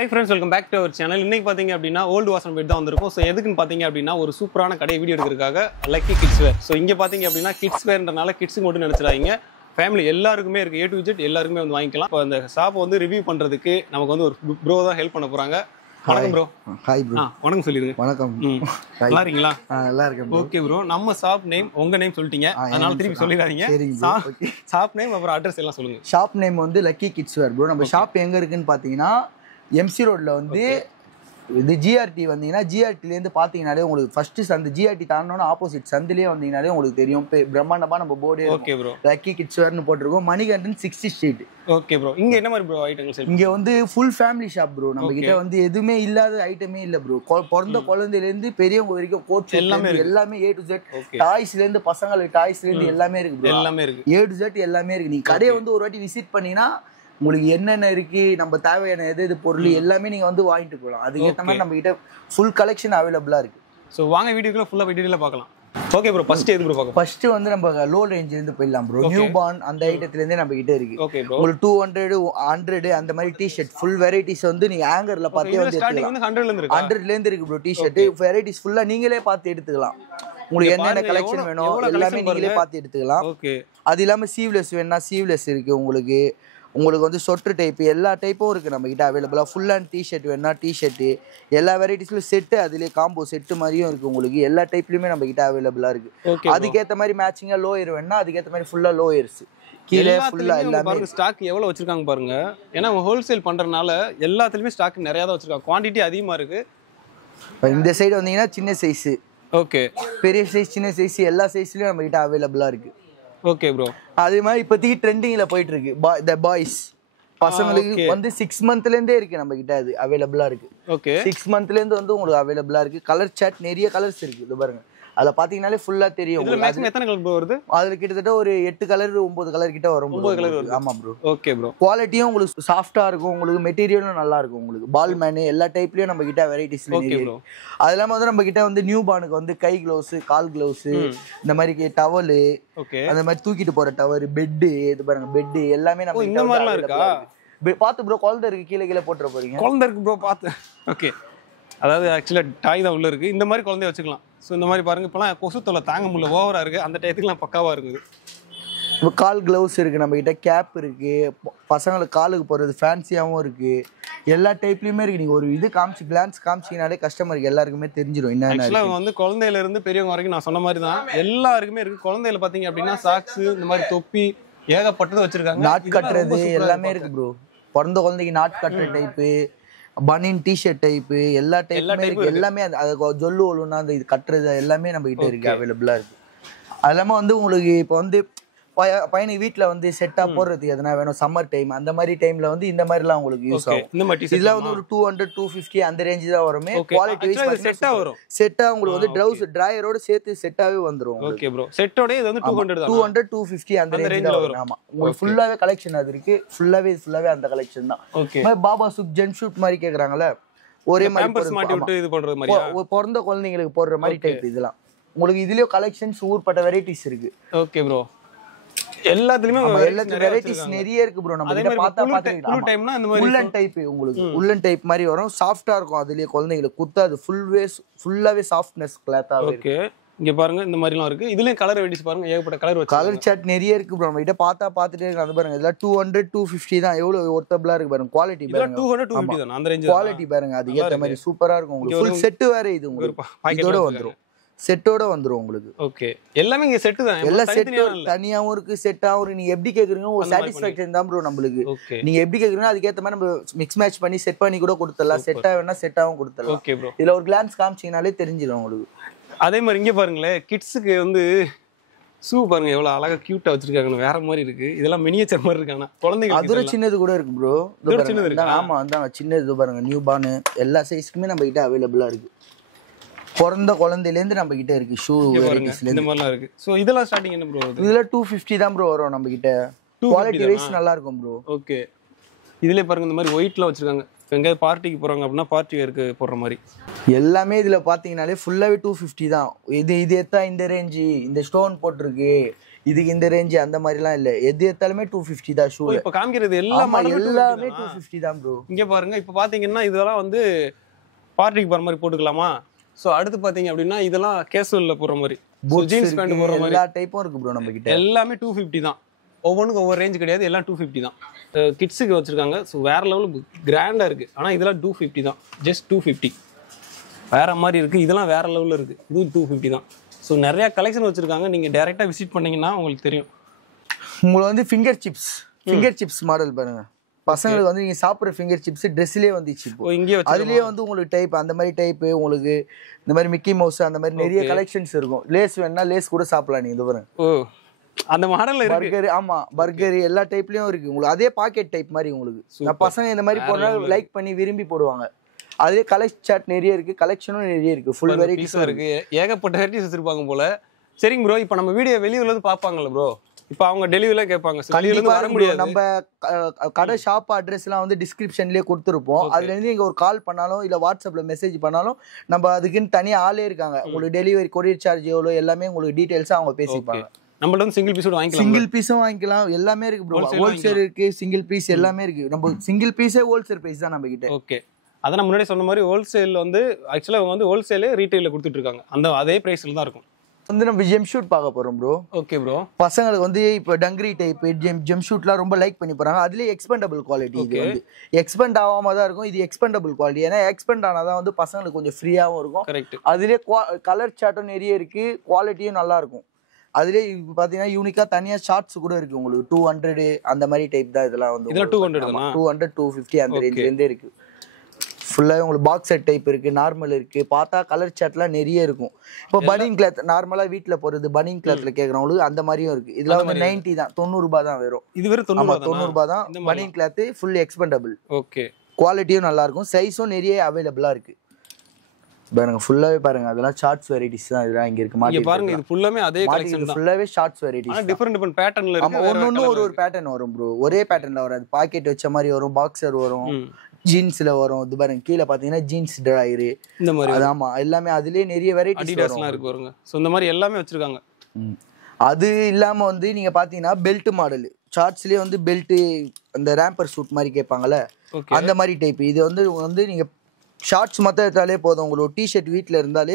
Hi friends, welcome back to our channel. இன்னைக்கு பாத்தீங்க அப்படினா ஓல்ட் வாசன் பெட் தான் வந்திருக்கும். சோ எதுக்குன்னு பாத்தீங்க அப்படினா ஒரு சூப்பரான கடை வீடியோ எடுக்கிறதுக்காக லக்கி கிட்ஸ் வேர். சோ இங்க பாத்தீங்க அப்படினா கிட்ஸ் வேர்ன்றனால கிட்ஸ் மட்டும் நினைச்சிராதீங்க. ஃபேமிலி எல்லாருக்குமே இருக்கு, A to Z எல்லாருக்குமே வந்து வாங்கிக்கலாம். இப்போ அந்த ஷாப் வந்து ரிவ்யூ பண்றதுக்கு நமக்கு வந்து ஒரு ப்ரோ தான் ஹெல்ப் பண்ண போறாங்க. வணக்கம் ப்ரோ. Hi bro. வணக்கம் சொல்லிருங்க. வணக்கம். நல்லா இருக்கீங்களா? நல்லா இருக்கேன் ப்ரோ. ஓகே ப்ரோ, நம்ம ஷாப் நேம் உங்க நேம் சொல்லிட்டீங்க, அதனால திருப்பி சொல்லிடாதீங்க. ஷாப் நேம் அப்புறம் அட்ரஸ் எல்லாம் சொல்லுங்க. ஷாப் நேம் வந்து லக்கி கிட்ஸ் வேர் ப்ரோ. நம்ம ஷாப் எங்க இருக்குன்னு பாத்தீங்கன்னா எம்சி ரோட்ல வந்து இது ஜிஆர்டி வந்தீங்கன்னா ஜிஆர்டிலேருந்து பார்த்தீங்கன்னாலே உங்களுக்கு ஃபர்ஸ்ட் அந்த ஜிஆர்டி தாண்டோன்னா ஆப்போசிட் சந்திலே வந்தீங்கன்னாலே உங்களுக்கு தெரியும். பிரம்மாண்டமா நம்ம board okay bro lucky kids வேர்னு போட்டிருக்கோம். மணிகண்டன் 60 ஸ்ட்ரீட். Okay bro. இங்க என்ன மாதிரி ப்ரோ ஐட்டங்கள்? இங்க வந்து ஃபுல் ஃபேமிலி ஷாப் ப்ரோ. நம்ம கிட்ட வந்து எதுவுமே இல்லாத ஐட்டமே இல்ல ப்ரோ. பிறந்த குழந்தையில இருந்து பெரியவங்க வரைக்கும் கோச் எல்லாமே A to Z. டாய்ஸ்ல இருந்து பசங்களுக்கு டாய்ஸ்ல இருந்து எல்லாமே இருக்கு ப்ரோ. எல்லாமே இருக்கு. A to Z எல்லாமே இருக்கு. நீங்க கடையை வந்து ஒரு வாட்டி விசிட் பண்ணீங்கன்னா உங்களுக்கு என்னென்ன இருக்கு, நம்ம தேவையான எது பொருள் எல்லாமே நீங்க வந்து வாங்கிட்டு போகலாம். அதுக்கேற்ற மாதிரி நம்ம கிட்ட ஃபுல் கலெக்ஷன் அவைலபிளா இருக்கு. ஸோ வாங்க வீடியோக்குள்ள ஃபுல்லா டீடைலா பார்க்கலாம். ஓகே ப்ரோ, ஃபர்ஸ்ட் எது ப்ரோ பார்க்கலாம்? ஃபர்ஸ்ட் வந்து நம்ம லோ ரேஞ்சில இருந்து போயிடலாம் ப்ரோ. நியூ பார்ன் அந்த ஐட்டத்துல இருந்தே நம்ம கிட்ட இருக்கு. Okay bro. உங்களுக்கு 200 100 அந்த மாதிரி டி-ஷர்ட் ஃபுல் வெரைட்டிஸ் வந்து நீங்க ஹேங்கர்ல பார்த்தே வந்து ஸ்டார்டிங் வந்து 100 ல இருந்து இருக்கு. 100 ல இருந்து இருக்கு ப்ரோ. டி-ஷர்ட் வெரைட்டிஸ் ஃபுல்லா நீங்களே பார்த்து எடுத்துக்கலாம். உங்களுக்கு என்னென்ன கலெக்ஷன் வேணும் எல்லாமே நீங்களே பார்த்து எடுத்துக்கலாம். ஓகே. அது இல்லாம சீவ்லெஸ் வேணா சீவ்லெஸ் இருக்கு. உங்களுக்கு வந்து சொட்டர் டைப் எல்லா டைப்பும் இருக்குது நம்ம கிட்ட அவைலபிளாக. ஃபுல் அண்ட் டிஷர்ட் வேணா டிஷர்ட்டு எல்லா வெரைட்டிஸ்லையும் செட்டு, அதுலேயே காம்போ செட்டு மாதிரியும் இருக்குது. உங்களுக்கு எல்லா டைப்லையுமே நம்ம கிட்ட அவைலபிளாக இருக்குது. அதுக்கேற்ற மாதிரி மேட்சிங்காக லோயர் வேணா அதுக்கேற்ற மாதிரி ஃபுல்லாக லோயர்ஸ் கீழே ஃபுல்லாக எல்லாமே ஸ்டாக் எவ்வளோ வச்சிருக்காங்க பாருங்க. ஏன்னா ஹோல்சேல் பண்ணுறதுனால எல்லாத்துலேயுமே ஸ்டாக் நிறையா தான் வச்சிருக்காங்க, குவான்டிட்டி அதிகமாக இருக்கு. இந்த சைடு வந்தீங்கன்னா சின்ன சைஸு, ஓகே, பெரிய சைஸ், சின்ன சைஸ் எல்லா சைஸ்லையும் நம்ம கிட்ட அவைலபிளாக இருக்குது. Okay bro. அதே மாதிரி இப்போதைக்கு ட்ரெண்டிங்ல போயிட்டு இருக்கு த பாய்ஸ் பசங்களுக்கு வந்து 6 மந்த்ல இருந்தே இருக்கு நம்ம கிட்ட. அது அவைலபிளா இருக்கு. ஓகே. 6 மந்த்ல இருந்து வந்து உங்களுக்கு அவைலபிளா இருக்கு. கலர் சார்ட் நிறைய கலர்ஸ் இருக்கு. இது பாருங்க, அதுல பாத்தீங்கன்னாலே ஃபுல்லா தெரியும். இதுல மேக்ஸிமம் எத்தனை கலர் ப்ரோ வருது? அதுல கிட்டத்தட்ட ஒரு 8 கலர் 9 கலர் கிட்ட வரும். 9 கலர் வருது. ஆமா ப்ரோ. Okay bro. குவாலிட்டியும் உங்களுக்கு சாஃப்ட்டா இருக்கும். உங்களுக்கு மெட்டீரியலும் நல்லா இருக்கும். உங்களுக்கு பால் மேன் எல்லா டைப்லயும் நம்ம கிட்ட வெரைட்டிஸ் இருக்கு. அது இல்லாம வந்து நம்ம கிட்ட வந்து நியூ பார்னுக்கு வந்து கை கிளவுஸ், கால் கிளவுஸ், இந்த மாதிரி டவல், அந்த மாதிரி தூக்கிட்டு போற டவர், பெட், இது பாருங்க பெட் எல்லாமே நம்ம இந்த மாதிரிலாம் இருக்கா? பாத்து ப்ரோ, குழந்தை இருக்கு கீழே போட்டுற போறீங்க. குழந்தை இருக்கு ப்ரோ, பாத்து. ஓகே, அதாவது ஆக்சுவலா டாய் தான் உள்ள இருக்கு. இந்த மாதிரி குழந்தைய வச்சுக்கலாம். ஸோ இந்த மாதிரி பாருங்க, இப்பெல்லாம் கொசு தொல்லை தாங்க முடியல, ஓவரா இருக்கு. அந்த டயத்துக்குலாம் பக்காவா இருக்குது. இப்போ கால் கிளவுஸ் இருக்கு நம்ம கிட்ட, கேப் இருக்கு, பசங்களுக்கு காலுக்கு போறது ஃபேன்சியாவும் இருக்கு. எல்லா டைப்லயுமே இருக்கு. நீங்க ஒரு இது கிளான்ஸ் காமிச்சிங்கனாலே கஸ்டமருக்கு எல்லாருக்குமே தெரிஞ்சிடும் என்ன வந்து குழந்தையில இருந்து பெரியவங்க வரைக்கும் நான் சொன்ன மாதிரி தான் எல்லாருக்குமே இருக்கு. குழந்தையில பாத்தீங்க அப்படின்னா சாக்ஸ், இந்த மாதிரி தொப்பி ஏகப்பட்டது வச்சிருக்காங்க. நாட் கட்டுறது எல்லாமே இருக்கு ப்ரோ. பிறந்த குழந்தைக்கு நாட் கட்டுற டைப்பு, பனின் டிஷர்ட் டைப்பு எல்லா டைப்புமே இருக்கு. எல்லாமே அது ஜொல்லு ஒழுனா அந்த இது கட்டுறது எல்லாமே நம்ம கிட்ட இருக்கு, அவைலபிளா இருக்கு. அது இல்லாம வந்து உங்களுக்கு இப்போ வந்து பையனுக்கு வீட்டுல வந்து செட்டா போடுறதுக்கு எதனா வேணும் சம்மர் டைம், அந்த மாதிரி டைம்ல வந்து இந்த மாதிரிலாம் உங்களுக்கு யூஸ் ஆகும். இதுல வந்து ஒரு 200 250 அந்த ரேஞ்ச் தான் வருமே. குவாலிட்டி வைஸ் செட்டா வரும். செட்டா உங்களுக்கு வந்து ட்ரவுஸ் டிராயரோட சேர்த்து செட்டாவே வந்துரும். Okay bro. செட்டோட இது வந்து 200 250 அந்த ரேஞ்ச்ல வரும். ஆமா, உங்களுக்கு ஃபுல்லாவே கலெக்ஷன் அது இருக்கு. ஃபுல்லாவே அந்த கலெக்ஷன் தான். ஓகே. பாபா சூட் ஜென் ஷூட் மாதிரி கேக்குறாங்கல, ஒரே மாதிரி மாட்டி விட்டு இது பண்றது மாதிரி பிறந்த குழந்தைங்களுக்கு போடுற மாதிரி டைப். இதெல்லாம் உங்களுக்கு இதுலயே கலெக்ஷன்ஸ் ஊர்பட்ட வெரைட்டிஸ் இருக்கு. Okay bro. எல்லாத்துலயுமே வெரைட்டிஸ் நிறைய இருக்கு ப்ரோ. நம்ம கிட்ட பாத்தீங்கன்னா டைம்னா இந்த மாதிரி உள்ளன் டைப், உங்களுக்கு உள்ளன் டைப் மாதிரி வரும். சாஃப்ட்டா இருக்கும். அதுலயே குழந்தைங்களுக்கு குத்தாது. ஃபுல்லாவே சாஃப்ட்னஸ் கிளாத்தா இருக்கு. ஓகே. இங்க பாருங்க, இந்த மாதிரிலாம் இருக்கு. இதுலயும் கலர் வெரைட்டிஸ் பாருங்க, ஏகப்பட்ட கலர் வச்சு. கலர் சார்ட் நிறைய இருக்கு ப்ரோ. நம்ம கிட்ட பாத்துட்டே இருக்கு. அது பாருங்க, இதெல்லாம் 200 250 தான். எவ்வளவு ஒர்த்தபிளா இருக்கு பாருங்க. குவாலிட்டி பாருங்க, 200 250 தான் அந்த ரேஞ்ச். குவாலிட்டி பாருங்க, அது ஏத்த மாதிரி சூப்பரா இருக்கும். உங்களுக்கு ஃபுல் செட் வேற இது உங்களுக்கு இதோட வந்துரும். செட்டோட வந்துரும் உங்களுக்கு. ஓகே. எல்லாமே இங்க செட் தான். எல்லா செட் தனியாவும் இருக்கு, செட்டாவும் இருக்கு. நீங்க எப்படி கேக்குறீங்க ஒரு சாட்டிஸ்ஃபேக்ஷன் தான் ப்ரோ நம்மளுக்கு. நீங்க எப்படி கேக்குறீங்க அதுக்கு ஏத்த மாதிரி நம்ம மிக்ஸ் மேட்ச் பண்ணி செட் பண்ணி கூட கொடுத்துடலாம். செட்டா வேணா செட்டாவும் கொடுத்துடலாம். Okay bro. இதுல ஒரு கிளான்ஸ் காமிச்சீங்கனாலே தெரிஞ்சிடும் உங்களுக்கு. அதே மாதிரி இங்க பாருங்களேன், கிட்ஸுக்கு வந்து ஷூ பாருங்க எவ்வளவு அழகா கியூட்டா வச்சிருக்காங்க. வேற மாதிரி இருக்கு. இதெல்லாம் மினியேச்சர் மாதிரி இருக்கானா குழந்தைங்க. அதுல சின்னது கூட இருக்கு ப்ரோ. சின்னது இருக்கு. ஆமா, அதான் சின்னது பாருங்க. நியூ பார்ன் எல்லா சைஸ்க்குமே நம்ம கிட்ட அவைலபிளா இருக்கு. பிறந்த குழந்தையில இருந்து நம்ம கிட்ட இருக்கு ஷூ வெரைட்டிஸ்ல இந்த மாதிரிலாம் இருக்கு. சோ இதெல்லாம் ஸ்டார்டிங் என்ன ப்ரோ? இதுல 250 தான் ப்ரோ வரும் நம்ம கிட்ட. குவாலிட்டி வைஸ் நல்லா இருக்கும் ப்ரோ. ஓகே. இதுல பாருங்க, இந்த மாதிரி ஒயிட்ல வச்சிருக்காங்க. எங்க பார்ட்டிக்கு போறாங்க அப்படின்னா பார்ட்டி வேருக்கு போடுற மாதிரி எல்லாமே இதுல பாத்தீங்கன்னாலே ஃபுல்லாவே 250 தான். இது எத்தா இந்த ரேஞ்சு, இந்த ஸ்டோன் போட்டிருக்கு, இதுக்கு இந்த ரேஞ்ச் அந்த மாதிரிலாம் இல்லை, எது எடுத்தாலுமே 250 தான் ஷூ. இப்போ காமிக்கிறது எல்லா எல்லாமே 250 தான் ப்ரோ. இங்கே பாருங்க, இப்போ பார்த்தீங்கன்னா இதெல்லாம் வந்து பார்ட்டிக்கு போகிற மாதிரி போட்டுக்கலாமா? ஸோ அடுத்து பார்த்தீங்க அப்படின்னா இதெல்லாம் கேஷுவலில் போகிற மாதிரி, ஜீன்ஸ் பேண்ட் போகிற மாதிரி எல்லா டைப்பும் இருக்கு ப்ரோ நம்ம கிட்ட. எல்லாமே 250 தான். ஒவ்வொன்றுக்கும் ஒவ்வொரு ரேஞ்ச் கிடையாது, எல்லாம் 250 தான். கிட்ஸுக்கு வச்சுருக்காங்க. ஸோ வேறு லெவலில் கிராண்டாக இருக்குது. ஆனால் இதெல்லாம் 250 தான், ஜஸ்ட் 250. வேறு மாதிரி இருக்குது, இதெல்லாம் வேறு லெவலில் இருக்குது. இதுவும் 250 தான். ஸோ நிறையா கலெக்ஷன் வச்சுருக்காங்க. நீங்கள் டேரெக்டாக விசிட் பண்ணிங்கன்னா உங்களுக்கு தெரியும். உங்களுக்கு வந்து ஃபிங்கர் சிப்ஸ் மாடல் பாருங்க. பசங்களுக்கு வந்து நீங்க சாப்பிட்ற ஃபிங்கர் சிப்ஸ் ட்ரெஸ்லேயே வந்துச்சு. இப்போ இங்கே அதுலேயே வந்து உங்களுக்கு டைப் அந்த மாதிரி டைப்பு, உங்களுக்கு இந்த மாதிரி மிக்கி மவுஸ் அந்த மாதிரி நிறைய கலெக்ஷன்ஸ் இருக்கும். லேஸ் வேணும்னா லேஸ் கூட சாப்பிடலாம் நீங்க. இது பாருங்க, ஓ அந்த மாடல்ல இருக்கு. பர்கர், ஆமா பர்கர் எல்லா டைப்லயும் இருக்கு உங்களுக்கு. அதே பாக்கெட் டைப் மாதிரி உங்களுக்கு. பசங்க இந்த மாதிரி போடுறா லைக் பண்ணி விரும்பி போடுவாங்க. அதே கலர் சார்ட் நிறைய இருக்கு, கலெக்ஷனும் நிறைய இருக்கு, ஃபுல் வெரைட்டிஸ் இருக்கு, ஏகப்பட்ட வெரைட்டிஸ் வச்சிருப்பாங்க போல. சரிங்க ப்ரோ, இப்போ நம்ம வீடியோ வெளியூர்ல இருந்து பாப்பாங்கல்ல ப்ரோ, இப்போ அவங்க டெலிவரில கேட்பாங்க. வெளியூர்ல வர முடியாது. நம்ம கடை ஷாப் அட்ரஸ் எல்லாம் வந்து டிஸ்கிரிப்ஷன்லயே கொடுத்துருப்போம். அதுல இருந்து நீங்க ஒரு கால் பண்ணாலும் இல்ல வாட்ஸ்அப்ல மெசேஜ் பண்ணாலும் நம்ம அதுக்குன்னு தனியா ஆளே இருக்காங்க. உங்களுக்கு டெலிவரி கொரியர் சார்ஜ் எவ்வளோ எல்லாமே உங்களுக்கு டீடைல்ஸ் அவங்க பேசிப்பாங்க. நம்மள்ட்ட வந்து சிங்கிள் பீஸோட வாங்கிக்கலாம், சிங்கிள் பீஸும் வாங்கிக்கலாம், எல்லாமே இருக்கு ப்ரோ. ஹோல்சேல் இருக்கு, சிங்கிள் பீஸ் எல்லாமே இருக்கு. நம்ம சிங்கிள் பீஸே ஹோல்சேல் பிரைஸ் தான் நம்ம கிட்ட. ஓகே, அதான் நான் முன்னாடி சொன்ன மாதிரி ஹோல்சேல் வந்து ஆக்சுவலாக அவங்க வந்து ஹோல்சேலே ரீட்டைலில் கொடுத்துட்டு இருக்காங்க. அந்த அதே ப்ரைஸில் தான் இருக்கும். வந்து நம்ம ஜெம் ஷூட் பார்க்க போறோம் ப்ரோ. Okay bro. பசங்களுக்கு வந்து இப்போ டங்கரி டைப் ஜெம் ஷூட்லாம் ரொம்ப லைக் பண்ணி போறாங்க. அதுலேயே எக்ஸ்பெண்டபிள் குவாலிட்டி. இது வந்து எக்ஸ்பெண்ட் ஆகாம தான் இருக்கும். இது எக்ஸ்பெண்டபிள் குவாலிட்டி. ஏன்னா எக்ஸ்பெண்ட் ஆனாதான் வந்து பசங்களுக்கு கொஞ்சம் ஃப்ரீயாகவும் இருக்கும். கரெக்ட். அதுலேயே கலர் சார்ட்டும் நிறைய இருக்கு, குவாலிட்டியும் நல்லா இருக்கும். அதுலேயே இப்போ பார்த்தீங்கன்னா யூனிக்காக தனியாக ஷார்ட்ஸ் கூட இருக்கு உங்களுக்கு. 200 அந்த மாதிரி டைப் தான் இதெல்லாம் வந்து. 200 250 அந்த ரேஞ்சிலேருந்தே இருக்கு. ஃபுல்லாக உங்களுக்கு பாக்ஸ் செட் டைப் இருக்குது, நார்மல் இருக்குது. பார்த்தா கலர் சார்ட்லாம் நிறைய இருக்கும். இப்போ பனியன் கிளாத் நார்மலாக வீட்டில் போகிறது பனியன் கிளாத்தில் கேட்குறவங்களுக்கு அந்த மாதிரியும் இருக்குது. இதெல்லாம் வந்து 90 தான், 90 ரூபாய் தான் வரும். இது வெறும் 90 ரூபாய் தான். பனியன் கிளாத்து ஃபுல் எக்ஸ்பெண்டபிள். ஓகே, குவாலிட்டியும் நல்லாயிருக்கும், சைஸும் நிறைய அவைலபிளாக இருக்குது. பாருங்க ஃபுல்லாவே பாருங்க, அதெல்லாம் ஷார்ட்ஸ் வெரைட்டிஸ் தான். இதெல்லாம் இங்க இருக்கு இங்க பாருங்க. இது ஃபுல்லாமே அதே கலெக்ஷன் தான். ஃபுல்லாவே ஷார்ட்ஸ் வெரைட்டிஸ். ஆனா டிஃபரண்ட் பேட்டர்ன்ல இருக்கு. ஒவ்வொன்னு ஒரு பேட்டர்ன் வரும் ப்ரோ. ஒரே பேட்டர்ன்ல வராது. பாக்கெட் வச்ச மாதிரி வரும், பாக்ஸர் வரும், ஜீன்ஸ்ல வரும். இது பாருங்க கீழ பாத்தீங்கன்னா ஜீன்ஸ் டிரையர் இந்த மாதிரி. ஆமா, எல்லாமே அதுலயே நிறைய வெரைட்டிஸ் அடிடாஸ்லாம் இருக்கு பாருங்க. சோ இந்த மாதிரி எல்லாமே வச்சிருக்காங்க. அது இல்லாம வந்து நீங்க பாத்தீங்கன்னா பெல்ட் மாடல் ஷார்ட்ஸ்லயே வந்து பெல்ட் அந்த ரேம்பர் சூட் மாதிரி கேட்பாங்கல்ல, அந்த மாதிரி டைப். இது வந்து நீங்க ஷார்ட்ஸ் மொத்தம் எடுத்தாலே போதும். உங்களுக்கு டிஷர்ட் வீட்டில் இருந்தாலே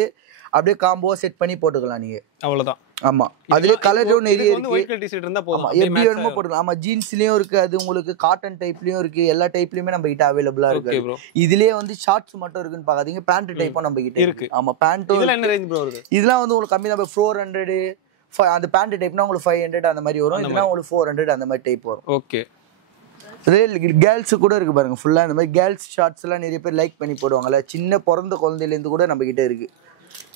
அப்படியே காம்போவா செட் பண்ணி போட்டுக்கலாம் நீங்க, அவ்வளவுதான். ஆமா, அதுலயே கலரும் நிறைய இருக்கு. ஒயிட் கலர் டி-ஷர்ட் இருந்தா போதும், எப்படி வேணுமோ போட்டுக்கலாம். ஆமா, ஜீன்ஸ்லயும் இருக்கு, அது உங்களுக்கு காட்டன் டைப்லயும் இருக்கு, எல்லா டைப்லயுமே நம்ம கிட்ட அவைலபிளா இருக்கு. இதுலயே வந்து ஷார்ட்ஸ் மட்டும் இருக்குன்னு பாக்காதீங்க, பேண்ட் டைப்பும் நம்ம கிட்ட இருக்கு. ஆமா, பேண்ட்டும். இதெல்லாம் என்ன ரேஞ்ச் ப்ரோ வருது? இதெல்லாம் வந்து உங்களுக்கு கம்மி தான், 400. அந்த பேண்ட் டைப்னா உங்களுக்கு 500 அந்த மாதிரி வரும். இதெல்லாம் உங்களுக்கு 400 அந்த மாதிரி டைப் வரும். ஓகே. கேர்ள்ஸ் கூட இருக்கு பாருங்க. ஃபுல்லா இந்த மாதிரி கேர்ள்ஸ் ஷார்ட்ஸ் எல்லாம் நிறைய பேர் லைக் பண்ணி போடுவாங்கல்ல. சின்ன பிறந்த குழந்தையில இருந்து கூட நம்ம கிட்ட இருக்கு.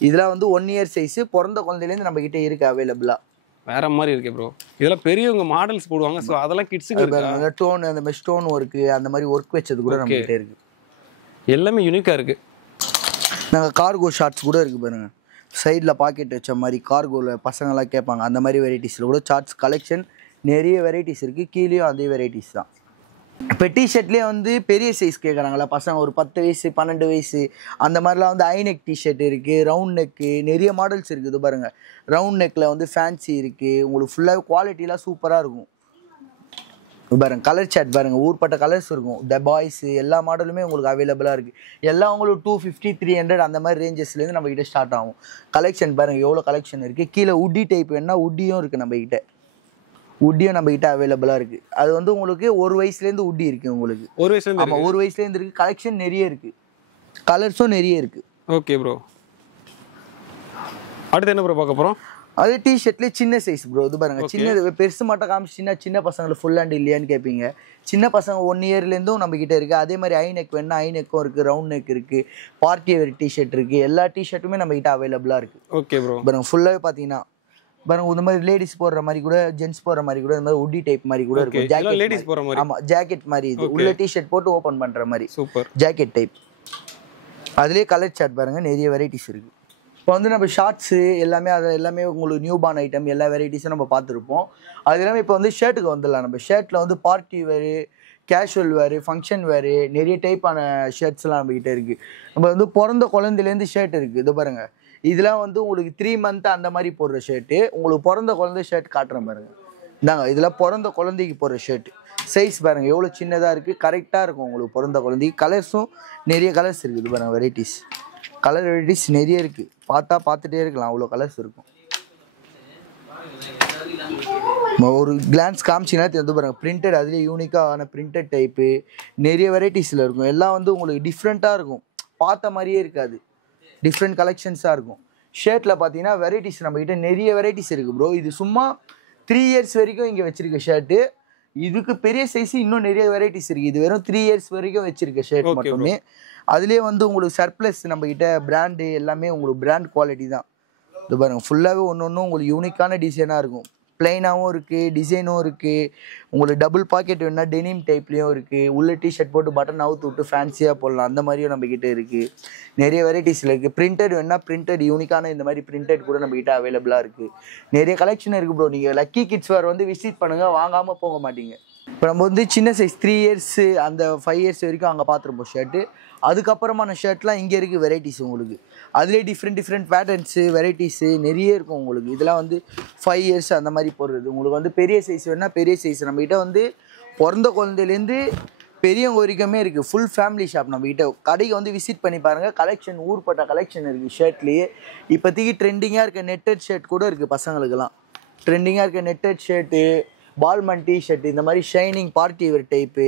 இதெல்லாம் வந்து 1 இயர் சைஸ் பிறந்த குழந்தையில இருந்து நம்ம கிட்ட இருக்கு அவைலபிளா. வேற மாதிரி இருக்கு ப்ரோ. இதெல்லாம் பெரியவங்க மாடல்ஸ் போடுவாங்க. சோ அதெல்லாம் கிட்ஸ்க்கு இருக்கு. அந்த டோன், அந்த மாதிரி ஸ்டோன் வர்க், அந்த மாதிரி வர்க் வெச்சது கூட நம்ம கிட்ட இருக்கு. எல்லாமே யூனிக்கா இருக்கு. நாங்க கார்கோ ஷார்ட்ஸ் கூட இருக்கு பாருங்க. சைடுல பாக்கெட் வச்ச மாதிரி கார்கோல பசங்க எல்லாம் கேட்பாங்க. அந்த மாதிரி வெரைட்டிஸ்ல கூட ஷார்ட்ஸ் கலெக்ஷன் நிறைய வெரைட்டிஸ் இருக்கு. கீழேயும் அதே வெரைட்டிஸ் தான். இப்போ டிஷர்ட்லேயே வந்து பெரிய சைஸ் கேட்குறாங்களா பசங்க, ஒரு 10 வயசு 12 வயசு அந்த மாதிரிலாம் வந்து ஐநெக் டிஷர்ட் இருக்குது, ரவுண்ட் நெக்கு, நிறைய மாடல்ஸ் இருக்குது பாருங்கள். ரவுண்ட் நெக்கில் வந்து ஃபேன்சி இருக்குது. உங்களுக்கு ஃபுல்லாக குவாலிட்டிலாம் சூப்பராக இருக்கும் பாருங்கள். கலர் சார்ட் பாருங்கள், ஊர்பட்ட கலர்ஸ் இருக்கும். த பாய்ஸு எல்லா மாடலுமே உங்களுக்கு அவைலபிளாக இருக்குது. எல்லாம் உங்களுக்கு 250 300 அந்த மாதிரி ரேஞ்சஸ்லேருந்து நம்மக்கிட்ட ஸ்டார்ட் ஆகும். கலெக்ஷன் பாருங்கள் எவ்வளோ கலெக்ஷன் இருக்குது. கீழே உட்டி டைப் வேணுன்னா உட்டியும் இருக்குது நம்மக்கிட்ட. உட்டியும் நம்ம கிட்ட அவைலபிளா இருக்கு. அது வந்து உங்களுக்கு 1 வயசுலேருந்து உட்டி இருக்கு. உங்களுக்கு 1 வயசுலேருந்து? ஆமா, 1 வயசுலேருந்து இருக்கு. கலெக்ஷன் நிறைய இருக்கு, கலர்ஸும் நிறைய இருக்கு. Okay bro. அடுத்து என்ன ப்ரோ பார்க்க போறோம்? அது டிஷர்ட்லேயே சின்ன சைஸ் ப்ரோ. இது பாருங்க, சின்ன பெருசு மட்டும் காமிச்சின்னா சின்ன பசங்களுக்கு ஃபுல் ஹேண்ட் இல்லையான்னு கேட்பீங்க. சின்ன பசங்க 1 இயர்லேருந்தும் நம்ம கிட்ட இருக்கு. அதே மாதிரி ஐ நெக் வேணா ஐ நெக்கும் இருக்கு, ரவுண்ட் நெக் இருக்கு, பார்ட்டி வேர் டிஷர்ட் இருக்கு. எல்லா டிஷர்ட்டுமே நம்ம கிட்ட அவைலபிளா இருக்கு. Okay bro. பாருங்க ஃபுல்லாவே பாத்தீங்கன்னா பாருங்க, இந்த மாதிரி லேடிஸ் போடுற மாதிரி கூட, ஜென்ஸ் போடுற மாதிரி கூட, இந்த மாதிரி உட்டி டைப் மாதிரி கூட இருக்கும். ஜாக்கெட் லேடிஸ் போற மாதிரி. ஆமா, ஜாக்கெட் மாதிரி. இது உள்ள டி-ஷர்ட் போட்டு ஓபன் பண்ற மாதிரி. Super jacket type. அதுலயே கலர் சார்ட் பாருங்க, நிறைய வெரைட்டிஸ் இருக்கு. இப்போ வந்து நம்ம ஷார்ட்ஸ் எல்லாமே அது எல்லாமே உங்களுக்கு நியூ பார்ன் ஐட்டம் எல்லா வெரைட்டிஸும் நம்ம பார்த்துருப்போம். அது எல்லாமே இப்போ வந்து ஷர்ட்டுக்கு வந்துடலாம். நம்ம ஷர்ட்ல வந்து பார்ட்டி வேறு, கேஷுவல் வேறு, ஃபங்க்ஷன் வேறு, நிறைய டைப்பான ஷர்ட்ஸ்லாம் நம்ம கிட்ட இருக்கு. நம்ம வந்து பிறந்த குழந்தையிலேருந்து ஷர்ட் இருக்கு. இது பாருங்க, இதெல்லாம் வந்து உங்களுக்கு 3 மந்த் அந்த மாதிரி போடுற ஷர்ட்டு. உங்களுக்கு பிறந்த குழந்தை ஷர்ட் காட்டுறேன் பாருங்க. இந்தாங்க இதெல்லாம் பிறந்த குழந்தைக்கு போடுற ஷர்ட். சைஸ் பாருங்க எவ்வளோ சின்னதாக இருக்குது, கரெக்டாக இருக்கும் உங்களுக்கு பிறந்த குழந்தைக்கு. கலர்ஸும் நிறைய கலர்ஸ் இருக்குது பாருங்க, வெரைட்டிஸ் கலர் வெரைட்டிஸ் நிறைய இருக்குது. பார்த்துட்டே இருக்கலாம், அவ்வளோ கலர்ஸ் இருக்கும். ஒரு கிளான்ஸ் காமிச்சிங்கன்னா தெரிஞ்சு பாருங்க. பிரிண்டட் அதுலேயே யூனிக்கான பிரிண்டட் டைப்பு நிறைய வெரைட்டிஸில் இருக்கும். எல்லாம் வந்து உங்களுக்கு டிஃப்ரெண்ட்டாக இருக்கும், பார்த்த மாதிரியே இருக்காது, டிஃப்ரெண்ட் கலெக்ஷன்ஸாக இருக்கும். ஷர்ட்டில் பார்த்தீங்கன்னா வெரைட்டிஸ் நம்மக்கிட்ட நிறைய வெரைட்டிஸ் இருக்குது ப்ரோ. இது சும்மா 3 இயர்ஸ் வரைக்கும் இங்கே வச்சிருக்க ஷர்ட்டு. இதுக்கு பெரிய சைஸ் இன்னும் நிறைய வெரைட்டிஸ் இருக்குது. இது வெறும் 3 இயர்ஸ் வரைக்கும் வச்சிருக்க ஷர்ட் மட்டுமே. அதுலேயே வந்து உங்களுக்கு சர்ப்ளஸ் நம்மக்கிட்ட பிராண்டு எல்லாமே உங்களுக்கு பிராண்ட் குவாலிட்டி தான். இது பாருங்கள் ஃபுல்லாகவே ஒன்று உங்களுக்கு யூனிக்கான டிசைனாக இருக்கும். பிளைனாகவும் இருக்குது, டிசைனும் இருக்குது. உங்களுக்கு டபுள் பாக்கெட் வேணுன்னா டெனிம் டைப்லேயும் இருக்குது. உள்ள டிஷர்ட் போட்டு பட்டன் அவுத்து விட்டு ஃபேன்சியாக போடலாம், அந்த மாதிரியும் நம்மக்கிட்ட இருக்குது. நிறைய வெரைட்டிஸில் இருக்குது. பிரிண்டட் வேணுன்னா பிரிண்டட் யூனிக்கான இந்த மாதிரி பிரிண்டட் கூட நம்மக்கிட்ட அவைலபிளாக இருக்குது. நிறைய கலெக்ஷன் இருக்குது ப்ரோ. நீங்கள் லக்கி கிட்ஸ் வேர் வந்து விசிட் பண்ணுங்கள், வாங்காமல் போக மாட்டீங்க. இப்போ நம்ம வந்து சின்ன சைஸ் 3 இயர்ஸு அந்த 5 இயர்ஸ் வரைக்கும் அங்கே பார்த்துருப்போம் ஷர்ட்டு. அதுக்கப்புறமான ஷர்ட்லாம் இங்கே இருக்குது வெரைட்டிஸ் உங்களுக்கு. அதுலேயே டிஃப்ரெண்ட் பேட்டர்ன்ஸு வெரைட்டிஸு நிறைய இருக்கும் உங்களுக்கு. இதெல்லாம் வந்து 5 இயர்ஸ் அந்த மாதிரி போடுறது. உங்களுக்கு வந்து பெரிய சைஸ் வேணுன்னா பெரிய சைஸ் நம்மகிட்ட வந்து பிறந்த குழந்தையிலேருந்து பெரியவங்க வரைக்குமே இருக்குது. ஃபுல் ஃபேமிலி ஷாப் நம்மகிட்ட. கடைக்கு வந்து விசிட் பண்ணி பாருங்கள், கலெக்ஷன் ஊர்பட்ட கலெக்ஷன் இருக்குது ஷர்ட்லேயே. இப்போதைக்கு ட்ரெண்டிங்காக இருக்க நெட்டட் ஷர்ட் கூட இருக்குது பசங்களுக்கெல்லாம். ட்ரெண்டிங்காக இருக்க நெட்டட் ஷர்ட்டு, பால்மன் டிஷர்ட், இந்த மாதிரி ஷைனிங் பார்ட்டி வேர் டைப்பு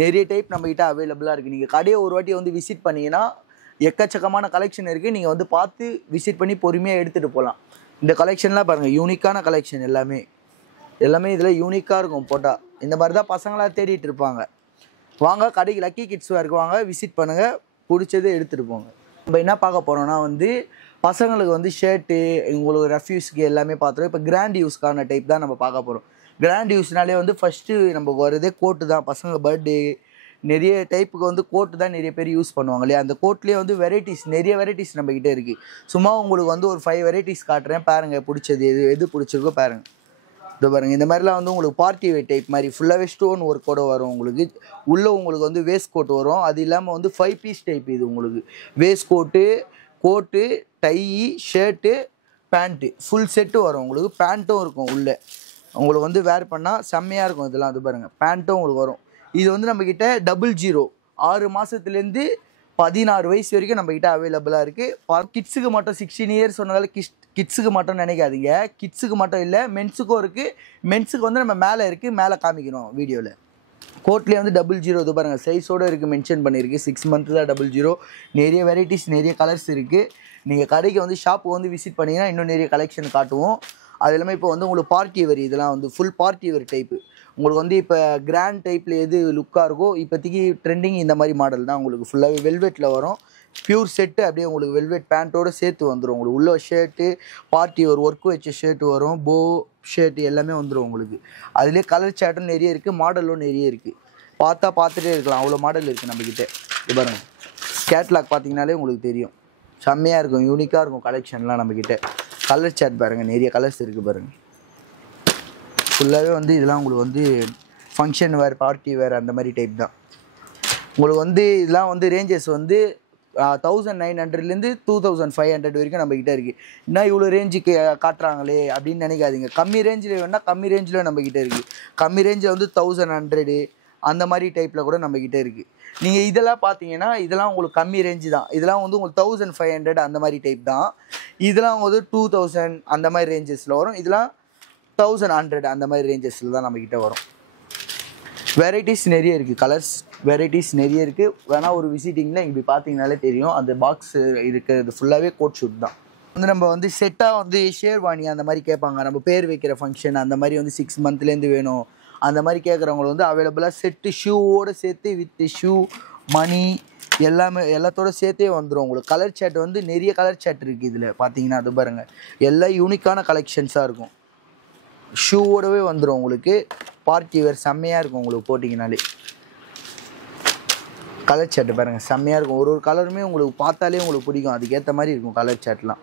நிறைய டைப் நம்மகிட்ட அவைலபிளாக இருக்குது. நீங்கள் கடையை ஒரு வாட்டி வந்து விசிட் பண்ணிங்கன்னா எக்கச்சக்கமான கலெக்ஷன் இருக்குது. நீங்கள் வந்து பார்த்து விசிட் பண்ணி பொறுமையாக எடுத்துகிட்டு போகலாம். இந்த கலெக்ஷன்லாம் பாருங்கள் யூனிக்கான கலெக்ஷன் எல்லாமே இதில் யூனிக்காக இருக்கும் போட்டால். இந்த மாதிரி தான் பசங்களாக தேடிட்டு இருப்பாங்க. வாங்க கடைக்கு லக்கி கிட்ஸ் வேருக்கு வாங்க, விசிட் பண்ணுங்கள், பிடிச்சதை எடுத்துகிட்டு போங்க. நம்ம என்ன பார்க்க போகிறோன்னா வந்து பசங்களுக்கு வந்து ஷர்ட்டு உங்களுக்கு ரெஃப்யூஸ்க்கு எல்லாமே பார்த்துருவோம். இப்போ கிராண்ட் யூஸ்க்கான டைப் தான் நம்ம பார்க்க போகிறோம். கிராண்ட் யூஸ்னாலே வந்து ஃபஸ்ட்டு நம்ம வரதே கோட்டு தான். பசங்க பர்த்டே நிறைய டைப்புக்கு வந்து கோட்டு தான் நிறைய பேர் யூஸ் பண்ணுவாங்க இல்லையா. அந்த கோட்லேயே வந்து நிறைய வெரைட்டிஸ் நம்மக்கிட்ட இருக்குது. சும்மா உங்களுக்கு வந்து ஒரு 5 வெரைட்டிஸ் காட்டுறேன் பாருங்கள், பிடிச்சது எது பிடிச்சிருக்கோ பாருங்கள். இது பாருங்கள், இந்த மாதிரிலாம் வந்து உங்களுக்கு பார்ட்டி வேர் டைப் மாதிரி ஃபுல்லாகவே ஸ்டோன் ஒர்க்கோடு வரும் உங்களுக்கு. உள்ளே உங்களுக்கு வந்து வேஸ்ட் கோட் வரும். அது இல்லாமல் வந்து 5 பீஸ் டைப் இது உங்களுக்கு. Waistcoat tie shirt pant full set வரும் உங்களுக்கு. பேண்ட்டும் இருக்கும் உள்ளே. உங்களுக்கு வந்து வேர் பண்ணால் செம்மையாக இருக்கும் இதெல்லாம். அது பாருங்கள் பேண்ட்டும் உங்களுக்கு வரும். இது வந்து நம்மக்கிட்ட 00 6 மாதத்துலேருந்து 16 வயசு வரைக்கும் நம்மக்கிட்ட அவைலபிளாக இருக்குது. கிட்ஸுக்கு மட்டும் 16 இயர்ஸ் சொன்னதால கிட்ஸுக்கு மட்டும் நினைக்காதீங்க. கிட்ஸுக்கு மட்டும் இல்லை, மென்ஸுக்கும் இருக்குது. மென்ஸுக்கு வந்து நம்ம மேலே இருக்குது, மேலே காமிக்கணும் வீடியோவில். கோட்லேயே வந்து 00 இது பாருங்கள் சைஸோடு இருக்குது, மென்ஷன் பண்ணியிருக்கு. 6 மந்த்து தான் 00. நிறைய வெரைட்டிஸ் நிறைய கலர்ஸ் இருக்குது. நீங்கள் கடைக்கு வந்து ஷாப்புக்கு வந்து விசிட் பண்ணிங்கன்னா இன்னும் நிறைய கலெக்ஷன் காட்டுவோம். அது இல்லாமல் இப்போ வந்து உங்களுக்கு பார்ட்டி வேர், இதெல்லாம் வந்து ஃபுல் பார்ட்டி வேர் டைப்பு. உங்களுக்கு வந்து இப்போ கிராண்ட் டைப்பில் எது லுக்காக இருக்கோ இப்போதைக்கு ட்ரெண்டிங் இந்த மாதிரி மாடல் தான். உங்களுக்கு ஃபுல்லாகவே வெல்வெட்டில் வரும். பியூர் செட்டு அப்படியே உங்களுக்கு வெல்வெட் பேண்ட்டோடு சேர்த்து வந்துடும். உங்களுக்கு உள்ள ஷர்ட்டு பார்ட்டி ஒரு ஒர்க் வச்ச ஷர்ட்டு வரும், போ ஷர்ட்டு எல்லாமே வந்துடும் உங்களுக்கு. அதுலேயே கலர் சார்ட்டும் நிறைய இருக்குது, மாடலும் நிறைய இருக்குது. பார்த்துட்டே இருக்கலாம், அவ்வளோ மாடல் இருக்குது நம்மக்கிட்ட. இது பாருங்கள் கேட்லாக் பார்த்தீங்கனாலே உங்களுக்கு தெரியும், செம்மையாக இருக்கும், யூனிக்காக இருக்கும் கலெக்ஷன்லாம் நம்மக்கிட்ட. கலர் சார்ட் பாருங்கள், நிறைய கலர்ஸ் இருக்குது பாருங்கள். ஃபுல்லாகவே வந்து இதெல்லாம் உங்களுக்கு வந்து ஃபங்க்ஷன் வேர், பார்ட்டி வேர் அந்த மாதிரி டைப் தான். உங்களுக்கு வந்து இதெல்லாம் வந்து ரேஞ்சஸ் வந்து 1900லேருந்து 2500 வரைக்கும் நம்மக்கிட்ட இருக்குது. இன்னும் இவ்வளோ ரேஞ்சுக்கு காட்டுறாங்களே அப்படின்னு நினைக்காதீங்க. கம்மி ரேஞ்சில் வேணால் கம்மி ரேஞ்சில் நம்மக்கிட்ட இருக்குது. கம்மி ரேஞ்சில் வந்து 1100 அந்த மாதிரி டைப்பில் கூட நம்மக்கிட்ட இருக்குது. நீங்கள் இதெல்லாம் பார்த்தீங்கன்னா இதெல்லாம் உங்களுக்கு கம்மி ரேஞ்சு தான். இதெல்லாம் வந்து உங்களுக்கு 1500 அந்த மாதிரி டைப் தான். இதெல்லாம் வந்து 2000 அந்த மாதிரி ரேஞ்சஸில் வரும். இதெல்லாம் 1100 அந்த மாதிரி ரேஞ்சஸில் தான் நம்மக்கிட்ட வரும். வெரைட்டிஸ் நிறைய இருக்குது, கலர்ஸ் வெரைட்டிஸ் நிறைய இருக்குது. வேணால் ஒரு விசிட்டிங்கில் இங்கே பார்த்தீங்கனாலே தெரியும். அந்த பாக்ஸ் இருக்கிறது ஃபுல்லாகவே கோட் ஷூட் தான். வந்து நம்ம வந்து செட்டாக வந்து ஷேர்வானி அந்த மாதிரி கேட்பாங்க. நம்ம பேர் வைக்கிற ஃபங்க்ஷன் அந்த மாதிரி வந்து 6 மந்த்லேருந்து வேணும் அந்த மாதிரி கேட்குறவங்க வந்து அவைலபிளாக செட்டு ஷூவோடு சேர்த்து வித் ஷூ மணி எல்லாத்தோட சேர்த்தே வந்துடும் உங்களுக்கு. கலர் சாட் வந்து நிறைய கலர் சாட் இருக்குது இதில் பார்த்தீங்கன்னா. அது பாருங்கள் எல்லாம் யூனிக்கான கலெக்ஷன்ஸாக இருக்கும். ஷூவோடவே வந்துடும் உங்களுக்கு. பார்ட்டி வேர் செம்மையாக இருக்கும் உங்களுக்கு போட்டிங்கனாலே. கலர் சாட்டு பாருங்கள் செம்மையாக இருக்கும். ஒரு கலருமே உங்களுக்கு பார்த்தாலே உங்களுக்கு பிடிக்கும், அதுக்கேற்ற மாதிரி இருக்கும் கலர் சாட்லாம்.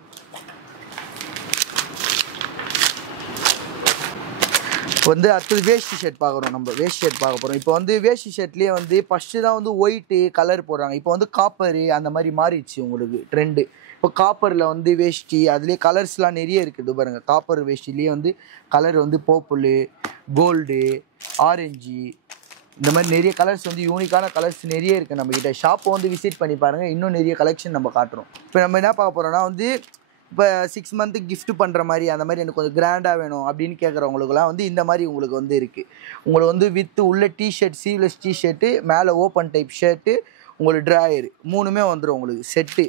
வந்து அடுத்தது வேஷ்டி ஷர்ட் பார்க்குறோம். நம்ம வேஷ்டி ஷர்ட் பார்க்க போகிறோம். இப்போ வந்து வேஷ்டி ஷர்ட்லேயே வந்து ஃபஸ்ட்டு தான் வந்து ஒயிட்டு கலர் போடுறாங்க. இப்போ வந்து காப்பரு அந்த மாதிரி மாறிடுச்சு உங்களுக்கு ட்ரெண்டு. இப்போ காப்பரில் வந்து வேஷ்டி அதுலேயே கலர்ஸ்லாம் நிறைய இருக்குது பாருங்கள். காப்பர் வேஷ்டிலேயே வந்து கலர் வந்து பர்பிளு, கோல்டு, ஆரஞ்சு, இந்த மாதிரி நிறைய கலர்ஸ் வந்து யூனிக்கான கலர்ஸ் நிறைய இருக்குது நம்மக்கிட்ட. ஷாப்பை வந்து விசிட் பண்ணி பாருங்கள், இன்னும் நிறைய கலெக்ஷன் நம்ம காட்டுறோம். இப்போ நம்ம என்ன பார்க்க போகிறோம்னா வந்து இப்போ 6 மந்த்துக்கு கிஃப்ட் பண்ணுற மாதிரி அந்த மாதிரி எனக்கு கொஞ்சம் கிராண்டாக வேணும் அப்படின்னு கேட்குறவங்களுக்குலாம் வந்து இந்த மாதிரி உங்களுக்கு வந்து இருக்குது. உங்களுக்கு வந்து வித்து உள்ள டிஷர்ட், சீவ்லெஸ் டிஷர்ட்டு, மேலே ஓப்பன் டைப் ஷர்ட்டு, உங்களுக்கு ட்ராயரு 3மே வந்துடும் உங்களுக்கு செட்டு.